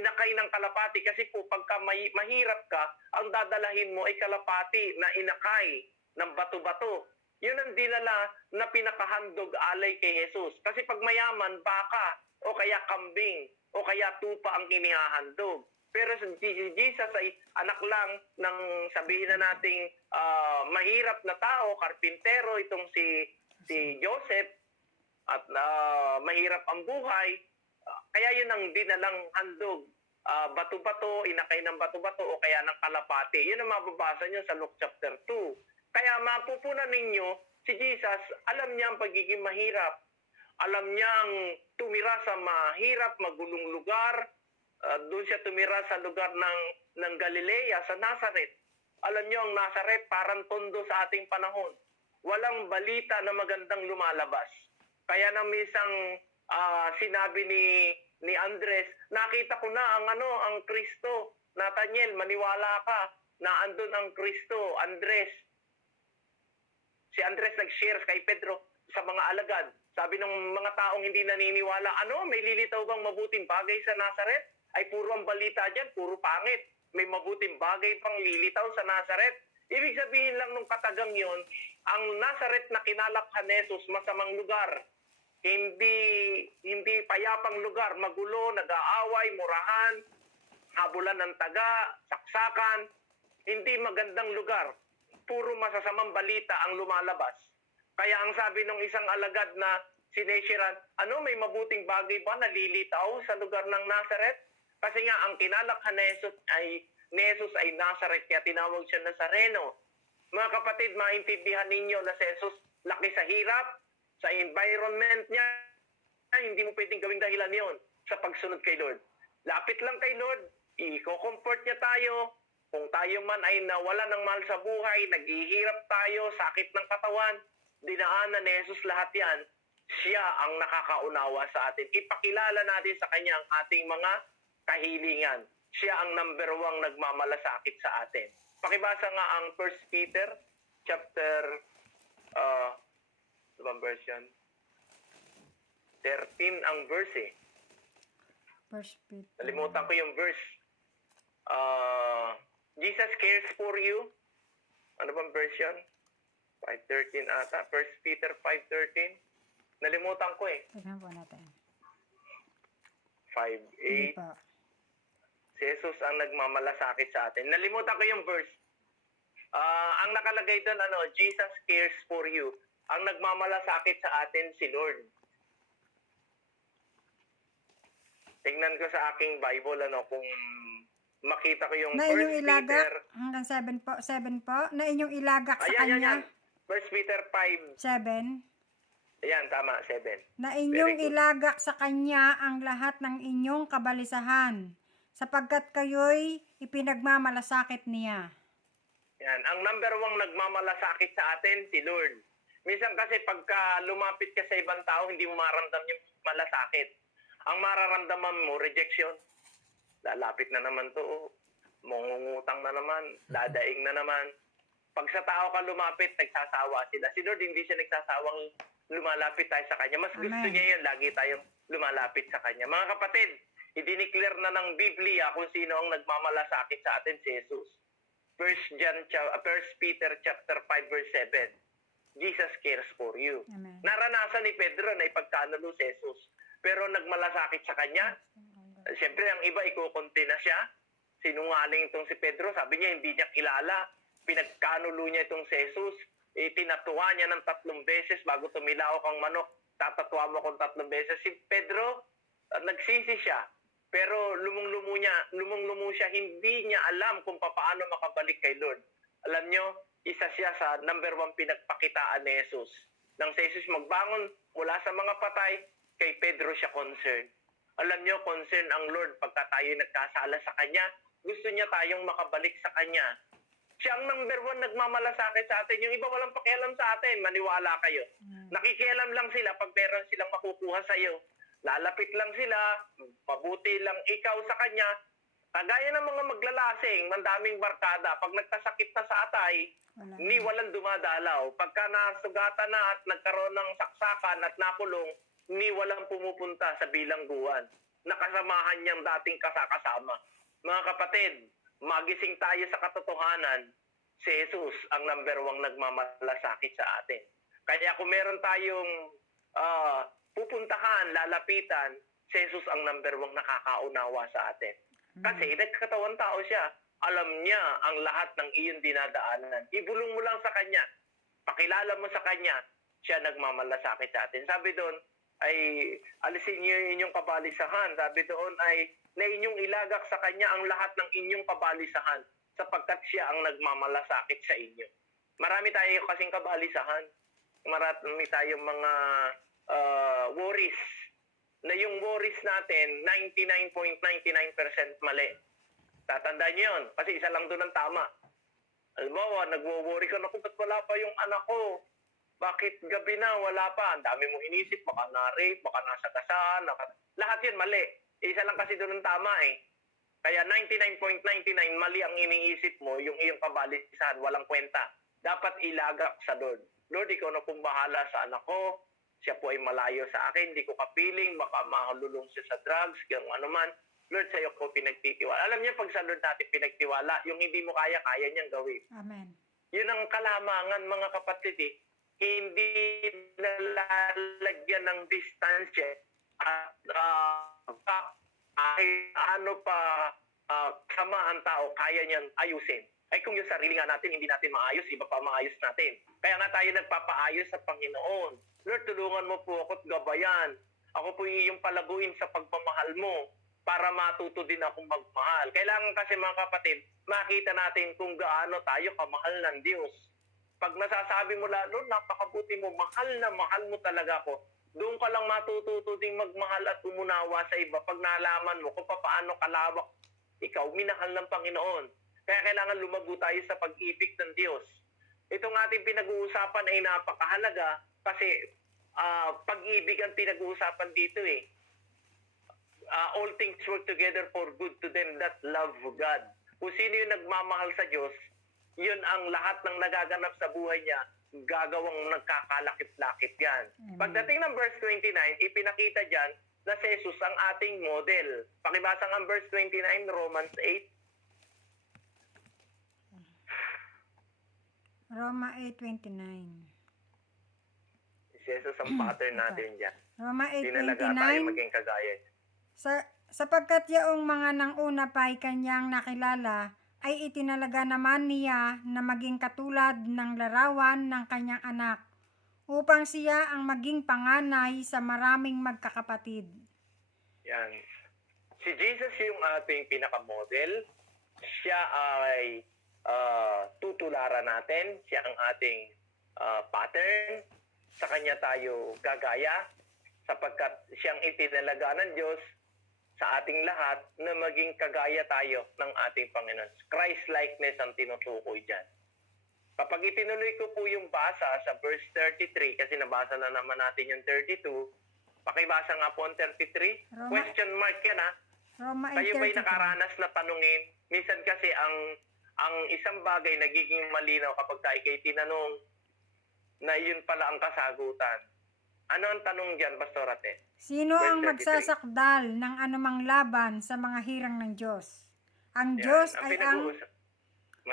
Inakay ng kalapati kasi po pagka mahirap ka, ang dadalahin mo ay kalapati na inakay ng bato-bato. Yun ang dinala na pinakahandog alay kay Jesus. Kasi pag mayaman, baka o kaya kambing o kaya tupa ang inihahandog. Pero si Jesus ay anak lang ng sabihin na nating mahirap na tao, karpintero, itong si Joseph, at mahirap ang buhay. Kaya yun ang dinalang handog bato-bato, inakay ng bato-bato o kaya ng kalapati. Yun ang mababasa nyo sa Luke chapter 2. Kaya mapupunan ninyo, si Jesus, alam niya ang pagiging mahirap. Alam niyang tumira sa mahirap, magulong lugar. Doon siya tumira sa lugar ng Galilea, sa Nazareth. Alam niyo, ang Nazareth parang tondo sa ating panahon. Walang balita na magandang lumalabas. Kaya nang misang sinabi ni Andres, nakita ko na ang Kristo. Nathaniel, maniwala ka na andun ang Kristo. Andres. Si Andres nag-share kay Pedro sa mga alagad. Sabi ng mga taong hindi naniniwala, may lilitaw bang mabuting bagay sa Nazareth? Ay puro ang balita dyan, puro pangit. May mabuting bagay pang lilitaw sa Nazareth. Ibig sabihin lang nung katagang yon, ang Nazareth na kinalakhan ni Jesus, masamang lugar. Hindi payapang lugar, magulo, nag-aaway, murahan, habulan ng taga, saksakan. Hindi magandang lugar. Puro masasamang balita ang lumalabas. Kaya ang sabi ng isang alagad na sineshiran, may mabuting bagay ba na lilitaw sa lugar ng Nazareth? Kasi nga, ang kinalakhan ni Jesus ay Nazareth, kaya tinawag siya Nazareno. Mga kapatid, maintindihan ninyo na si Jesus laki sa hirap, sa environment niya, hindi mo pwedeng gawing dahilan yon sa pagsunod kay Lord. Lapit lang kay Lord, i-comfort niya tayo. Kung tayo man ay nawala ng mahal sa buhay, naghihirap tayo, sakit ng katawan, dinaanan ni Jesus lahat yan, siya ang nakakaunawa sa atin. Ipakilala natin sa Kanya ang ating mga kahilingan. Siya ang number 1 nagmamalasakit sa atin. Pakibasa nga ang 1 Peter chapter version 13 ang verse eh. First Peter. Nalimutan ko yung verse. Jesus cares for you. Ano bang version? 5:13 ata. 1 Peter 5:13. Nalimutan ko eh. Tignan po natin. 5:8. Hindi po. Si Jesus ang nagmamalasakit sa atin. Nalimutan ko yung verse. Ang nakalagay doon, Jesus cares for you. Ang nagmamalasakit sa atin, si Lord. Tingnan ko sa aking Bible, kung makita ko yung Na 1 inyong ilagak, Peter. hanggang 7 po, na inyong ilagak sa Ayan, kanya. 1 Peter 5. 7. Ayan, tama, 7. Na inyong Very good. ilagak sa kanya ang lahat ng inyong kabalisahan, sapagkat kayo'y ipinagmamalasakit niya. Yan. Ang number 1 nagmamalasakit sa atin, si Lord. Minsan kasi pagka lumapit ka sa ibang tao, hindi mo maramdam yung malasakit. Ang mararamdaman mo, rejection. Lalapit na naman to, mangungutang na naman, dadaing na naman. Pag sa tao ka lumapit, nagsasawa sila. Si Lord, hindi siya nagsasawang lumalapit tayo sa Kanya. Mas gusto Amen. niya yun, lagi tayong lumalapit sa Kanya. Mga kapatid, i-declare na ng Biblia kung sino ang nagmamalasakit sa atin, si Jesus. 1 Peter chapter 5 verse 7. Jesus cares for you. Amen. Naranasan ni Pedro na ipagkanulo si Jesus. Pero nagmalasakit sa Kanya. Siyempre, ang iba, ikukunti na siya. Sinungaling itong si Pedro. Sabi niya, hindi niya kilala. Pinagkanulo niya itong si Jesus. Tinatuwa niya ng 3 beses bago tumilaok ang manok. Tatatuwa mo akong 3 beses. Si Pedro, nagsisi siya. Pero lumong-lumo siya. Hindi niya alam kung paano makabalik kay Lord. Alam niyo, isa siya sa number 1 pinagpakitaan ni Jesus. Nang si Jesus magbangon mula sa mga patay, kay Pedro siya concerned. Alam niyo, concern ang Lord pagka tayo nagkasala sa Kanya. Gusto niya tayong makabalik sa Kanya. Siya ang number 1 nagmamalasakit sa atin. Yung iba walang pakialam sa atin, maniwala kayo. Nakikialam lang sila pag meron silang makukuha sa iyo. Lalapit lang sila, mabuti lang ikaw sa Kanya. Kagaya ng mga maglalasing, mandaming barkada, pag nagkasakit na sa atay, walang dumadalaw. Pagka nasugatan na at nagkaroon ng saksakan at nakulong, walang pumupunta sa bilangguan. Nakasamahan niyang dating kasama. Mga kapatid, magising tayo sa katotohanan, si Jesus ang number 1 nagmamalasakit sa atin. Kaya kung meron tayong pupuntahan, lalapitan, si Jesus ang number 1 nakakaunawa sa atin. Kasi nagkatawan tao siya. Alam niya ang lahat ng iyong dinadaanan. Ibulong mo lang sa Kanya. Pakilala mo sa Kanya. Siya nagmamalasakit sa atin. Sabi doon, ay alisin niyo yung inyong kabalisahan. Sabi doon ay na inyong ilagak sa Kanya ang lahat ng inyong kabalisahan sapagkat siya ang nagmamalasakit sa inyo. Marami tayo kasing kabalisahan. Marami tayong mga worries. Na yung worries natin, 99.99% mali. Tatandaan niyo yun, kasi isa lang doon ang tama. Halimbawa, nagwo-worry ka, naku, ba't wala pa yung anak ko? Bakit gabi na, wala pa? Ang dami mong inisip, baka na-rape, baka nasagasaan, lahat yun mali. Isa lang kasi doon ang tama eh. Kaya 99.99 mali ang iniisip mo, yung iyong kabalisahan, walang kwenta. Dapat ilagak sa Lord. Lord, ikaw na pong bahala sa anak ko. Siya po ay malayo sa akin, hindi ko kapiling, baka mahululong siya sa drugs, kung ano man. Lord, sa'yo ko pinagtitiwala. Alam niyo, pag sa Lord natin pinagtiwala, yung hindi mo kaya, kaya niyang gawin. Amen. Yun ang kalamangan, mga kapatid eh. Hindi nalalagyan ng distansya at ano pa sama ang tao, kaya niyang ayusin. Ay kung yung sarili nga natin, hindi natin maayos, iba pa maayos natin. Kaya nga tayo nagpapaayos sa Panginoon. Lord, tulungan mo po ako at gabayan. Ako po iyong palaguin sa pagmamahal mo para matuto din akong magmahal. Kailangan kasi mga kapatid, makita natin kung gaano tayo kamahal ng Diyos. Pag nasasabi mo lang, Lord, napakabuti mo, mahal na mahal mo talaga ako. Doon ka lang matututo ding magmahal at umunawa sa iba pag nalaman mo kung paano kalawak ikaw minahal ng Panginoon. Kaya kailangan lumago tayo sa pag-ibig ng Diyos. Itong ating pinag-uusapan ay napakahalaga kasi pag-ibig ang pinag-uusapan dito eh. All things work together for good to them that love God. Kung sino yung nagmamahal sa Diyos, yun ang lahat ng nagaganap sa buhay niya, gagawang nagkakalakip-lakip yan. Pagdating ng verse 29, ipinakita dyan na si Jesus ang ating model. Pakibasa ang verse 29, Romans 8. Roma 8:29. Si Jesus ang pattern natin dyan. Roma Dinalaga tayo 8:29. maging kagaya niya. Sapagkat yaong mga nang una pa'y kanyang nakilala, ay itinalaga naman niya na maging katulad ng larawan ng kanyang anak, upang siya ang maging panganay sa maraming magkakapatid. Yan. Si Jesus yung ating pinakamodel. Siya ay tutularan natin. Siya ang ating pattern. Sa kanya tayo gagaya sapagkat siyang itinalaga ng Diyos sa ating lahat na maging kagaya tayo ng ating Panginoon. Christ-likeness ang tinutukoy dyan. Kapag itinuloy ko po yung basa sa verse 33, kasi nabasa na naman natin yung 32, pakibasa nga po ang 33. Question mark yan ha. Roma Kayo ba'y 8:33. nakaranas na tanungin? Minsan kasi ang isang bagay nagiging malinaw kapag tayo kay tinanong na yun pala ang kasagutan. Ano ang tanong dyan, Pastor Ate? Sino Verse ang 33. magsasakdal ng anumang laban sa mga hirang ng Diyos? Ang Diyos ay ang...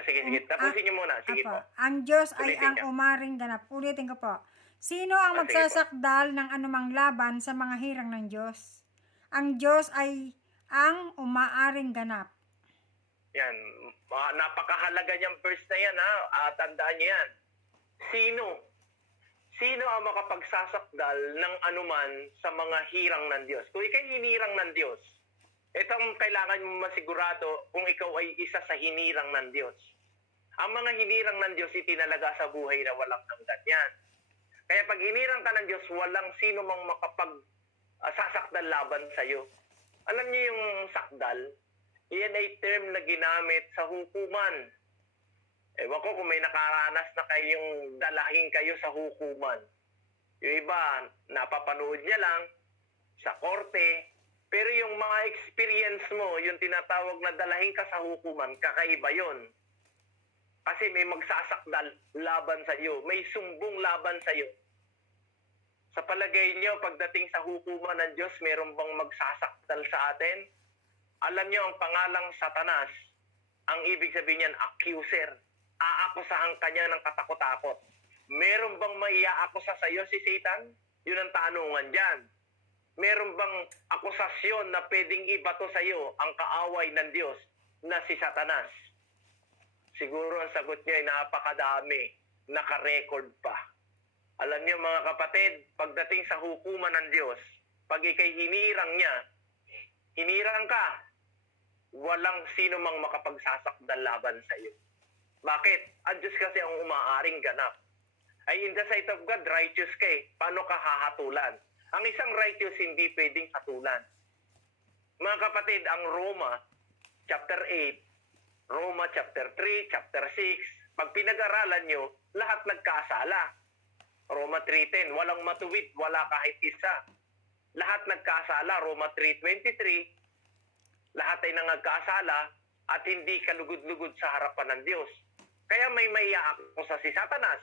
Sige, tapusin niyo muna. Sige po. Ang Diyos ay Ulitin ang niyo. umaring ganap. Ulitin ko po. Sino ang Sige po. magsasakdal ng anumang laban sa mga hirang ng Diyos? Ang Diyos ay ang umaaring ganap. Yan. Napakahalaga niyang verse na yan ha. Tandaan niyo yan. Sino ang makapagsasakdal ng anuman sa mga hirang ng Diyos? Kung ikay hinirang ng Diyos, itong kailangan mo masigurado kung ikaw ay isa sa hinirang ng Diyos. Ang mga hinirang ng Diyos itinalaga sa buhay na walang hanggan yan. Kaya pag hinirang ka ng Diyos, walang sino mang makapagsasakdal laban sa iyo. Alam niyo yung sakdal? Iyan ay term na ginamit sa hukuman. Ewan ko kung may nakaranas na kayong dalahin kayo sa hukuman. Yung iba, napapanood niya lang sa korte. Pero yung mga experience mo, yung tinatawag na dalahin ka sa hukuman, kakaiba yon. Kasi may magsasakdal laban sa iyo. May sumbong laban sa iyo. Sa palagay niyo, pagdating sa hukuman ng Diyos, meron bang magsasakdal sa atin? Alam niyo, ang pangalang Satanas, ang ibig sabihin niyan, accuser. Aakusahan kanya ng katakot-takot. Meron bang maiaakusa sa iyo si Satan? Yun ang tanungan dyan. Meron bang akusasyon na pwedeng ibato sa iyo ang kaaway ng Diyos na si Satanas? Siguro ang sagot niya ay napakadami, naka-record pa. Alam niyo mga kapatid, pagdating sa hukuman ng Diyos, pag ikay hinirang niya, hinirang ka, walang sino mang makapagsasakdal laban sa iyo. Bakit? Ang Diyos kasi ang umaaring ganap. Ay in the sight of God, righteous ka eh. Paano ka hahatulan? Ang isang righteous hindi pwedeng hatulan. Mga kapatid, ang Roma, chapter 8, Roma chapter 3, chapter 6, pag pinag-aralan nyo, lahat nagkasala. Roma 3:10, walang matuwid, wala kahit isa. Lahat nagkasala. Roma 3:23, lahat ay nangagkasala at hindi kalugod-lugod sa harapan ng Diyos. Kaya may maiyak ko sa si Satanas.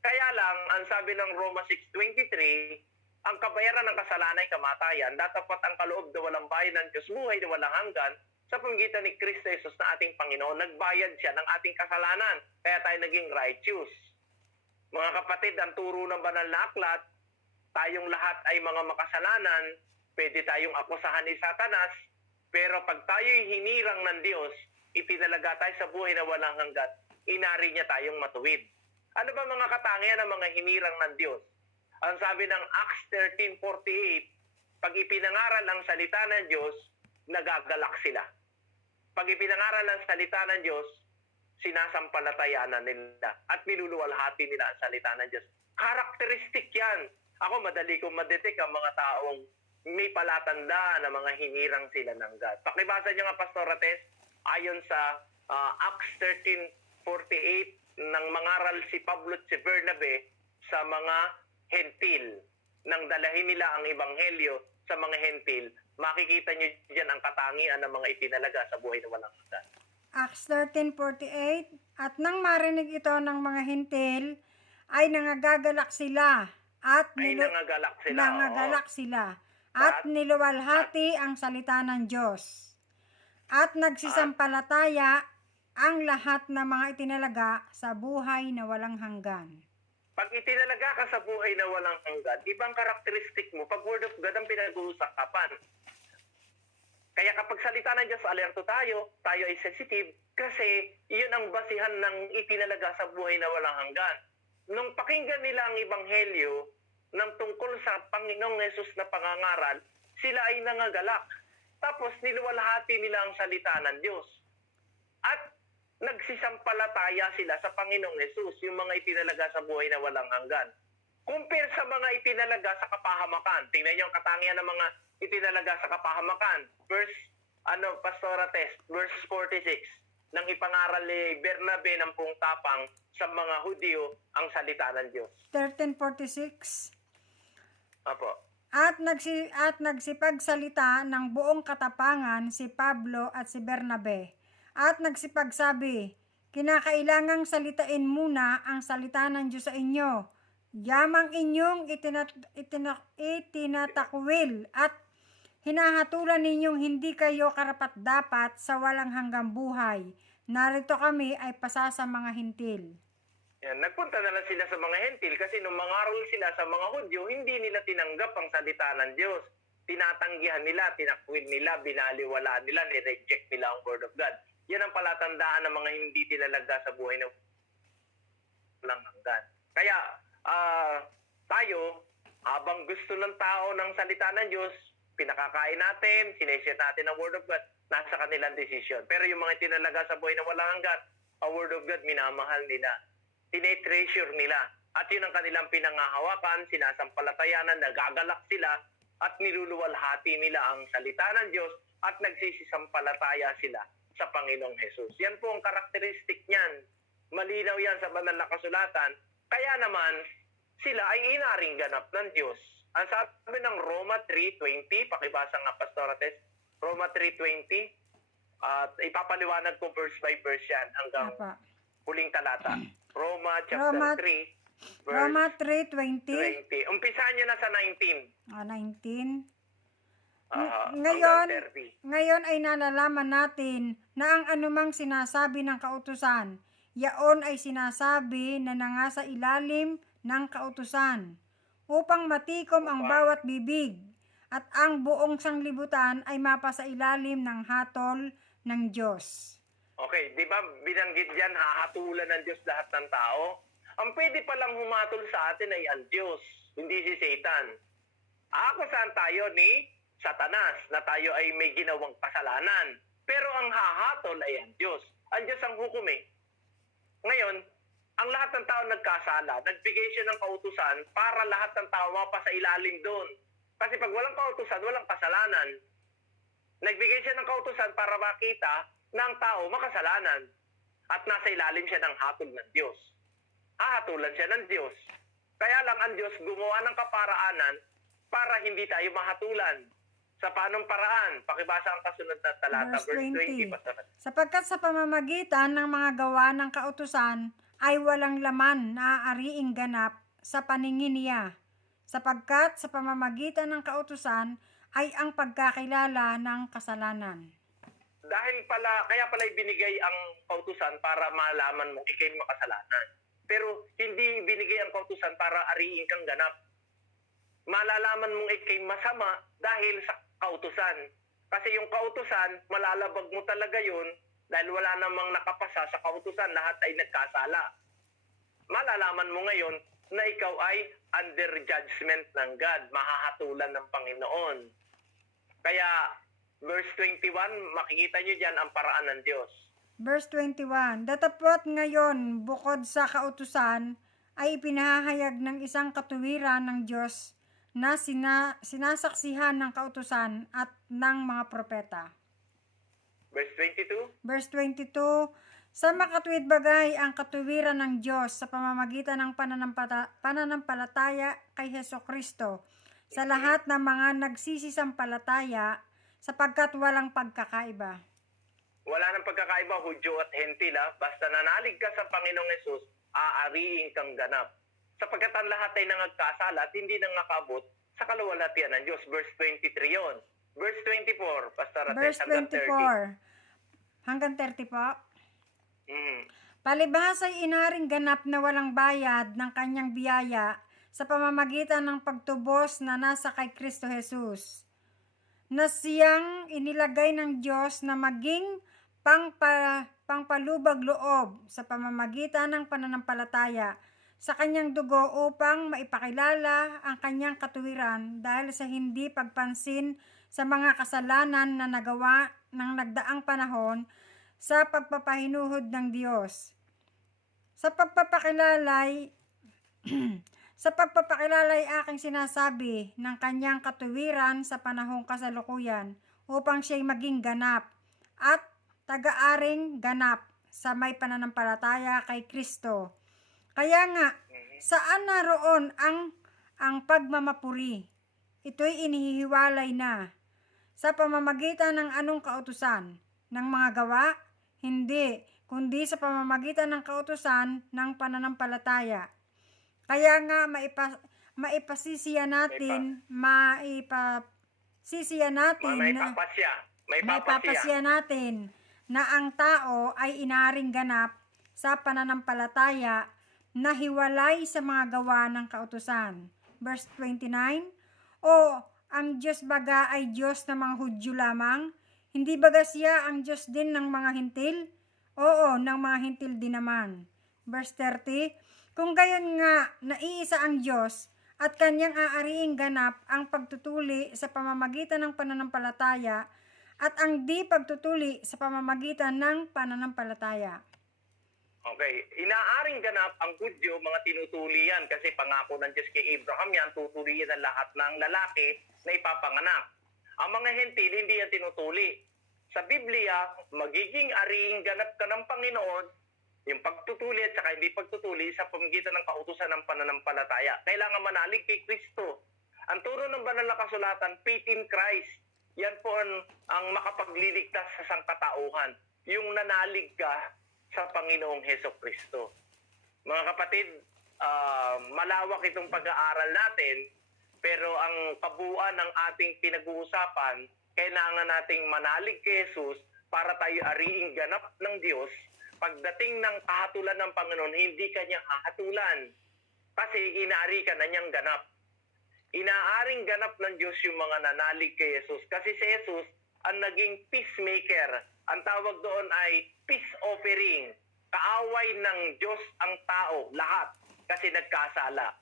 Kaya lang, ang sabi ng Roma 6:23, ang kabayaran ng kasalanan ay kamatayan, datapat ang kaloob na walang bayan ng Diyos, buhay na walang hanggan, sa pamagitan ni Kristo Jesus na ating Panginoon. Nagbayad siya ng ating kasalanan, kaya tayo naging righteous. Mga kapatid, ang turo ng banal na aklat, tayong lahat ay mga makasalanan, pwede tayong akusahan ni Satanas, pero pag tayo'y hinirang ng Diyos, itinalaga tayo sa buhay na walang hanggan, inari niya tayong matuwid. Ano ba mga katangian ng mga hinirang ng Diyos? Ang sabi ng Acts 13:48, pag ipinangaral ang salita ng Diyos, nagagalak sila. Pag ipinangaral ang salita ng Diyos, sinasampalatayanan nila at niluluwalhati nila ang salita ng Diyos. Karakteristik yan. Ako, madali kong madetect ang mga taong may palatandaan na mga hinirang sila ng God. Pakibasa niyo nga, Pastor Ates, ayon sa Acts 13:48, nang mangaral si Pablo at si Bernabe sa mga hentil, nang dalahin nila ang ebanghelyo sa mga hentil, makikita niyo diyan ang katangian ng mga itinalaga sa buhay na walang hanggan. Acts 13:48, at nang marinig ito ng mga hintil, ay nangagagalak sila at nangagalak sila. At niluwalhati ang salita ng Diyos. At nagsisampalataya ang lahat ng mga itinalaga sa buhay na walang hanggan. Pag itinalaga ka sa buhay na walang hanggan, ibang karakteristik mo, pag word of God ang pinag-uusapan. Kaya kapag salita ng Diyos, alerto tayo ay sensitive, kasi iyon ang basihan ng itinalaga sa buhay na walang hanggan. Nung pakinggan nila ang ebanghelyo ng tungkol sa Panginoong Hesus na pangangaral, sila ay nangagalak. Tapos niluwalhati nila ang salita ng Diyos. At nagsisampalataya sila sa Panginoong Hesus, yung mga itinalaga sa buhay na walang hanggan. Compare sa mga itinalaga sa kapahamakan. Tingnan niyo ang katangian ng mga itinalaga sa kapahamakan. Pastor Ates, verse 46, nang ipangaral ni Bernabe ng buong tapang sa mga Hudyo ang salita ng Diyos. 13:46. Apo. At nagsipagsalita ng buong katapangan si Pablo at si Bernabe. At nagsipagsabi, kinakailangang salitain muna ang salita ng Diyos sa inyo. Yamang inyong itinatakwil at hinahatulan ninyong hindi kayo karapat-dapat sa walang hanggang buhay. Narito kami ay pasa sa mga hintil. Yan, nagpunta na lang sila sa mga hentil kasi nung mangaral sila sa mga Hudyo, hindi nila tinanggap ang salita ng Diyos. Tinatanggihan nila, tinakwil nila, binaliwalaan nila, nireject nila ang word of God. Yan ang palatandaan ng mga hindi tinalaga sa buhay na walang hanggan. Kaya tayo, habang gusto ng tao ng salita ng Diyos, pinakakain natin, sineshare natin ang word of God, nasa kanilang desisyon. Pero yung mga tinalaga sa buhay na walang hanggan, ang word of God, minamahal nila. Tinetreasure nila. At yun ang kanilang pinangahawakan, sinasampalatayanan, nagagalak sila, at niluluwalhati nila ang salita ng Diyos, at nagsisisampalataya sila sa Panginoong Hesus. Yan po ang karakteristik niyan. Malinaw yan sa banal na kasulatan. Kaya naman, sila ay inaring ganap ng Diyos. Ang sabi ng Roma 3:20, pakibasa nga, Pastor Ates, Roma 3:20, at ipapaliwanag ko verse by verse yan hanggang huling talata. Roma chapter 3, verse Roma 3:20. 20. Umpisahan nyo na sa 19. 19. Ngayon Ngayon ay nalalaman natin na ang anumang sinasabi ng kautusan, yaon ay sinasabi na nangasa ilalim ng kautusan, upang matikom ang bawat bibig, at ang buong sanglibutan ay mapasa ilalim ng hatol ng Diyos. Okay, di ba binanggit diyan, hahatulan ng Diyos lahat ng tao? Ang pwede palang humatol sa atin ay ang Diyos, hindi si Satan. Ako saan tayo ni Satanas, na tayo ay may ginawang kasalanan. Pero ang hahatol ay ang Diyos. Ang Diyos ang hukom eh. Ngayon, ang lahat ng tao nagkasala. Nagbigay siya ng kautusan para lahat ng tao mapasa ilalim doon. Kasi pag walang kautusan, walang kasalanan. Nagbigay siya ng kautusan para makita na ang tao makasalanan. At nasa ilalim siya ng hatol ng Diyos. Hahatulan siya ng Diyos. Kaya lang ang Diyos gumawa ng kaparaanan para hindi tayo mahatulan. Sa paanong paraan? Pakibasa ang kasunod na talata, Verse 20. Pastor. Sapagkat sa pamamagitan ng mga gawa ng kautusan ay walang laman na aariing ganap sa paningin niya. Sapagkat sa pamamagitan ng kautusan ay ang pagkakilala ng kasalanan. Kaya pala ibinigay ang kautusan para malaman mong ikay makasalanan. Pero hindi binigay ang kautusan para ariing kang ganap. Malalaman mong ikay masama dahil sa kautusan. Kasi yung kautusan, malalabag mo talaga yun dahil wala namang nakapasa sa kautusan, lahat ay nagkasala. Malalaman mo ngayon na ikaw ay under judgment ng God, mahahatulan ng Panginoon. Kaya, verse 21, makikita nyo dyan ang paraan ng Diyos. Verse 21. Datapot ngayon, bukod sa kautusan, ay ipinahayag ng isang katuwiran ng Diyos na sinasaksihan ng kautusan at ng mga propeta. Verse 22, Verse 22, sa makatuwid bagay ang katuwiran ng Diyos sa pamamagitan ng pananampalataya kay Hesukristo sa lahat ng mga nagsisisampalataya sapagkat walang pagkakaiba. wala nang pagkakaiba, Hudyo at Hentil, basta nanalig ka sa Panginoong Yesus, aariing kang ganap. Sapagkat ang lahat ay nangagkasala at hindi nangakabot sa kaluwalhatian ng Diyos. Verse 23 yon. Verse 24, Pastor Ates, Verse hanggang 24 hanggang 30 po. 30. Palibhas ay inaring ganap na walang bayad ng kanyang biyaya sa pamamagitan ng pagtubos na nasa kay Kristo Jesus, na siyang inilagay ng Diyos na maging pangpalubag loob sa pamamagitan ng pananampalataya sa kanyang dugo upang maipakilala ang kanyang katuwiran dahil sa hindi pagpansin sa mga kasalanan na nagawa ng nagdaang panahon sa pagpapahinuhod ng Diyos. Sa pagpapakilala ay aking sinasabi ng kanyang katuwiran sa panahong kasalukuyan upang siya'y maging ganap at taga-aring ganap sa may pananampalataya kay Kristo. Kaya nga, saan naroon ang pagmamapuri? Ito'y inihihiwalay na. Sa pamamagitan ng anong kautusan? Ng mga gawa? Hindi, kundi sa pamamagitan ng kautusan ng pananampalataya. Kaya nga maipasisiya natin na ang tao ay inaring ganap sa pananampalataya na hiwalay sa mga gawa ng kautusan. Verse 29, o ang Diyos baga ay Diyos ng mga Hudyo lamang? Hindi baga siya ang Diyos din ng mga hintil? Oo, ng mga hintil din naman. Verse 30, kung gayon nga naiisa ang Diyos at kanyang aariing ganap ang pagtutuli sa pamamagitan ng pananampalataya at ang di pagtutuli sa pamamagitan ng pananampalataya. Okay, inaaring ganap ang Hudyo, mga tinutuli yan kasi pangako ng Diyos kay Abraham yan, tutuliin ang lahat ng lalaki na ipapanganak. Ang mga hentil, hindi yan tinutuli. Sa Biblia, magiging ariing ganap ka ng Panginoon, yung pagtutuli at saka hindi pagtutuli sa pamamagitan ng kautusan ng pananampalataya. Kailangan manalig kay Kristo. Ang turo ng banal na kasulatan, faith in Christ. Yan po ang makapagliligtas sa sangkatauhan. Yung nanalig ka sa Panginoong Hesukristo. Mga kapatid, malawak itong pag-aaral natin, pero ang kabuuan ng ating pinag-uusapan, kailangan nating manalig kay Jesus para tayo ariing ganap ng Diyos. Pagdating ng kahatulan ng Panginoon, hindi kanya hahatulan. Kasi inaari ka na niyang ganap. Inaaring ganap ng Diyos yung mga nanalig kay Jesus. Kasi si Jesus ang naging peacemaker. Ang tawag doon ay peace offering. Kaaway ng Diyos ang tao, lahat. Kasi nagkasala.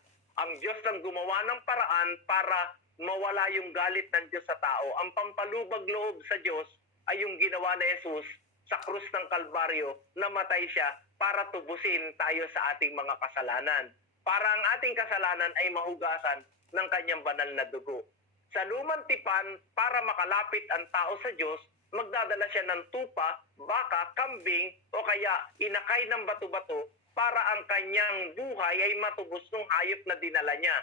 Ang Diyos ang gumawa ng paraan para mawala yung galit ng Diyos sa tao. Ang pampalubag loob sa Diyos ay yung ginawa ni Jesus sa krus ng Kalbaryo, namatay siya para tubusin tayo sa ating mga kasalanan. Para ang ating kasalanan ay mahugasan ng kanyang banal na dugo. Sa lumang tipan, para makalapit ang tao sa Diyos, magdadala siya ng tupa, baka, kambing, o kaya inakay ng bato-bato para ang kanyang buhay ay matubos ng hayop na dinala niya.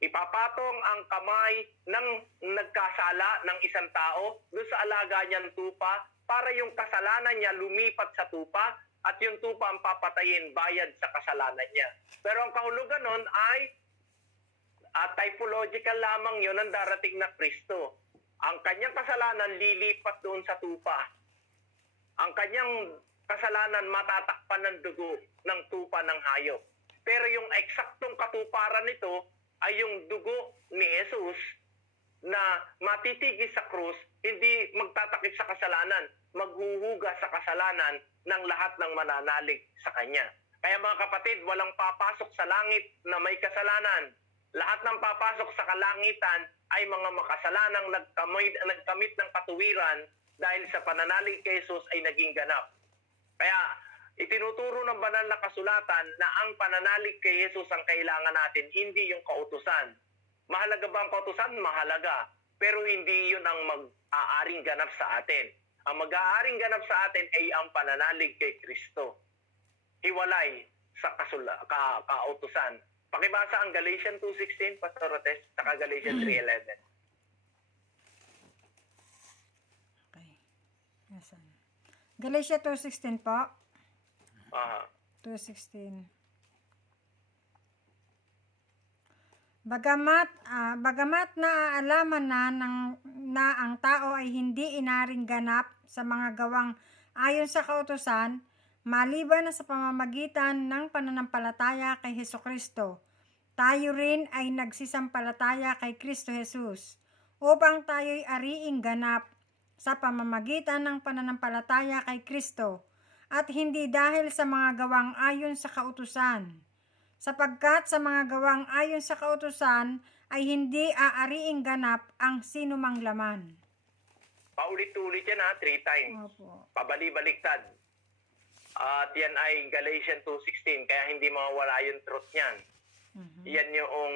Ipapatong ang kamay ng nagkasala ng isang tao doon sa alaga niyang tupa para yung kasalanan niya lumipat sa tupa at yung tupa ang papatayin bayad sa kasalanan niya. Pero ang kahulugan nun ay typological lamang yun ang darating na Kristo. Ang kanyang kasalanan lilipat doon sa tupa. Ang kanyang kasalanan matatakpan ng dugo ng tupa ng hayop. Pero yung eksaktong katuparan nito ay yung dugo ni Jesus na matitigis sa krus, hindi magtatakip sa kasalanan, maghuhugas sa kasalanan ng lahat ng mananalig sa Kanya. Kaya mga kapatid, walang papasok sa langit na may kasalanan. Lahat ng papasok sa kalangitan ay mga makasalanang nagkamit ng katuwiran dahil sa pananalig kay Jesus ay naging ganap. Kaya itinuturo ng banal na kasulatan na ang pananalig kay Jesus ang kailangan natin, hindi yung kautusan. Mahalaga ba ang kautusan? Mahalaga. Pero hindi yun ang mag-aaring ganap sa atin. Ang mag-aaring ganap sa atin ay ang pananalig kay Kristo. Hiwalay sa kautusan. Pakibasa ang Galatians 2:16, Pastor Rotes, saka Galatians 3:11. Okay. Nasaan? Galatia 2:16 po. 2:16. Bagamat naaalaman na ang tao ay hindi inaring ganap sa mga gawang ayon sa kautusan, maliban na sa pamamagitan ng pananampalataya kay Hesukristo, tayo rin ay nagsisampalataya kay Kristo Jesus upang tayo'y ariing ganap sa pamamagitan ng pananampalataya kay Kristo at hindi dahil sa mga gawang ayon sa kautusan. Sapagkat sa mga gawang ayon sa kautusan ay hindi aariing ganap ang sinumang laman. Paulit-ulit yan 3 times. Opo. Pabali-baliktad. At yan ay Galatians 2:16, kaya hindi mawawala yung truth niyan. Yan yung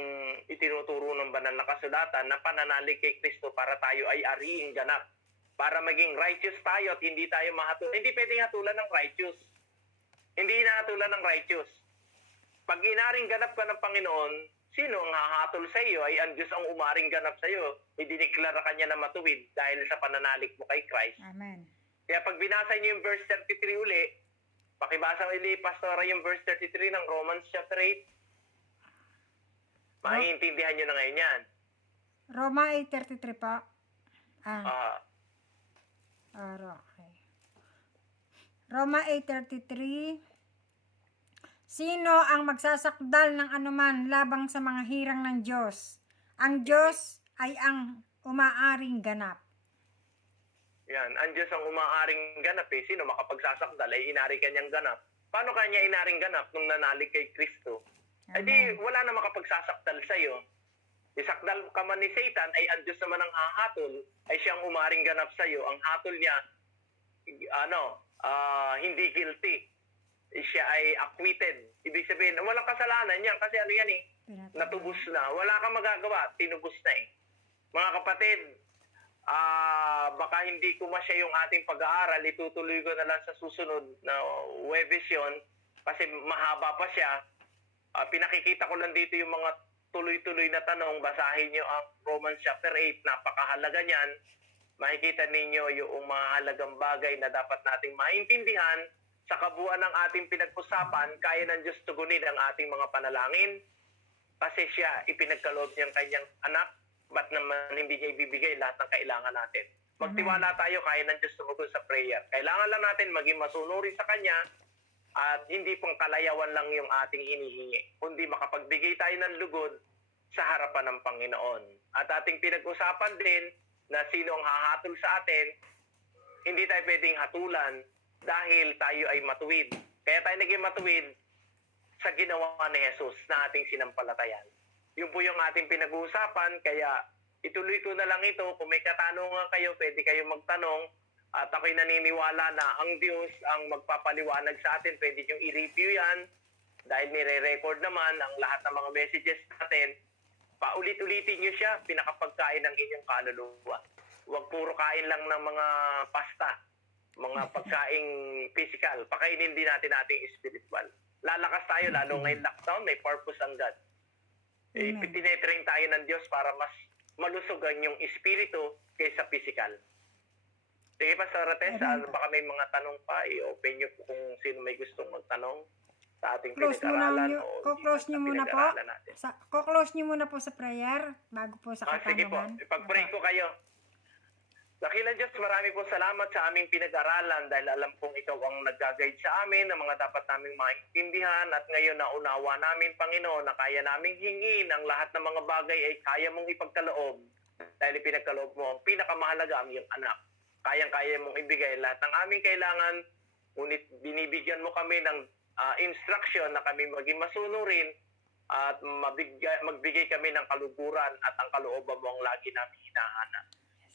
itinuturo ng banal na kasulatan na pananalig kay Kristo para tayo ay ariing ganap. Para maging righteous tayo at hindi tayo mahatulan. Hindi pwedeng hatulan ng righteous. Hindi hinahatulan ng righteous. Pag inaring ganap ka ng Panginoon, sino ang hahatol sa iyo ay ang Diyos ang umaring ganap sa iyo. Idineklara ka niya na matuwid dahil sa pananalig mo kay Christ. Amen. Kaya pag binasa niyo yung verse 33 uli, pakibasa uli, Pastora, yung verse 33 ng Romans chapter 8. Maiintindihan niyo na ngayon yan. Roma 8:33 po. Okay. Roma 8:33. Sino ang magsasakdal ng anuman labang sa mga hirang ng Diyos? Ang Diyos ay ang umaaring ganap. Yan, ang Diyos ang umaaring ganap eh. Sino makapagsasakdal ay inari kanyang ganap. Paano kanya inaring ganap nung nanalig kay Kristo? Ay di, wala na makapagsasakdal sa'yo. Isakdal ka man ni Satan ay ang Diyos naman ang hahatol ay siyang umaring ganap sa'yo. Ang hatol niya, hindi guilty. Siya ay acquitted. Ibig sabihin, walang kasalanan yan kasi ano yan eh, natubos na. Wala kang magagawa, tinubos na eh. Mga kapatid, baka hindi ko masya yung ating pag-aaral, itutuloy ko na lang sa susunod na Huwebes yun kasi mahaba pa siya. Pinakikita ko lang dito yung mga tuloy-tuloy na tanong. Basahin nyo ang Romans chapter 8, napakahalaga niyan. Makikita ninyo yung mga halagang bagay na dapat nating maintindihan. Sa kabuuan ng ating pinag-usapan, kaya ng Diyos tugunin ang ating mga panalangin kasi siya ipinagkaloob niyang kanyang anak. Ba't naman hindi niya ibibigay lahat ng kailangan natin? Magtiwala tayo, kaya ng Diyos tumugon sa prayer. Kailangan lang natin maging masunuri sa Kanya at hindi pang kalayawan lang yung ating hinihingi, kundi makapagbigay tayo ng lugod sa harapan ng Panginoon. At ating pinag-usapan din na sino ang hahatol sa atin, hindi tayo pwedeng hatulan dahil tayo ay matuwid. Kaya tayo naging matuwid sa ginawa ni Jesus na ating sinampalatayan. Yun po yung ating pinag-uusapan, kaya ituloy ko na lang ito. Kung may katanungan kayo, pwede kayong magtanong At ako'y naniniwala na ang Diyos ang magpapaliwanag sa atin. Pwede nyo i-review yan dahil nire-record naman ang lahat ng mga messages natin. Paulit-ulitin nyo siya, pinakapagkain ng inyong kaluluwa. Huwag puro kain lang ng mga pasta, mga pagkaing physical. Pakainin din natin ating spiritual. Lalakas tayo, lalo ngayon lockdown, may purpose ang God. Amen. Tinetrain tayo ng Diyos para mas malusugan yung espiritu kaysa physical. Sige, Pastor Tess, Amen. baka may mga tanong pa, i-open nyo po kung sino may gustong magtanong sa ating Close muna pinag-aralan. ko-close nyo muna po. pinag-aralan natin. Ko-close nyo muna po sa prayer bago po sa Sige po, katanungan. ipag-pray ko kayo. Dakilang Diyos, marami po salamat sa aming pinag-aralan dahil alam kong ikaw ang nag-guide sa amin ng mga dapat naming maintindihan at ngayon naunawa namin, Panginoon, na kaya naming hingin ang lahat ng mga bagay ay kaya mong ipagkaloob dahil ipinagkaloob mo ang pinakamahalaga ang iyong anak. Kayang-kaya mong ibigay lahat ng aming kailangan, ngunit binibigyan mo kami ng instruction na kami maging masunurin at magbigay kami ng kaluguran at ang kalooban mo ang lagi namin hinahanap.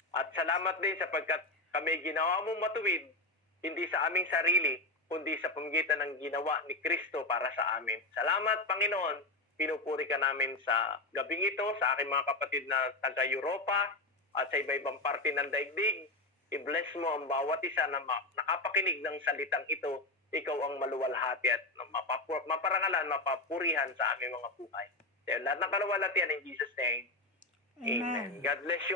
At salamat din sapagkat kami ginawa mong matuwid, hindi sa aming sarili, kundi sa pamagitan ng ginawa ni Kristo para sa amin. Salamat, Panginoon. Pinupuri ka namin sa gabing ito, sa aking mga kapatid na taga-Europa at sa iba-ibang parte ng daigdig. I-bless mo ang bawat isa na nakapakinig ng salitang ito. Ikaw ang maluwalhati at maparangalan, mapapurihan sa aming mga buhay. Dahil lahat ng kalawalatian in Jesus' name. Amen. God bless you.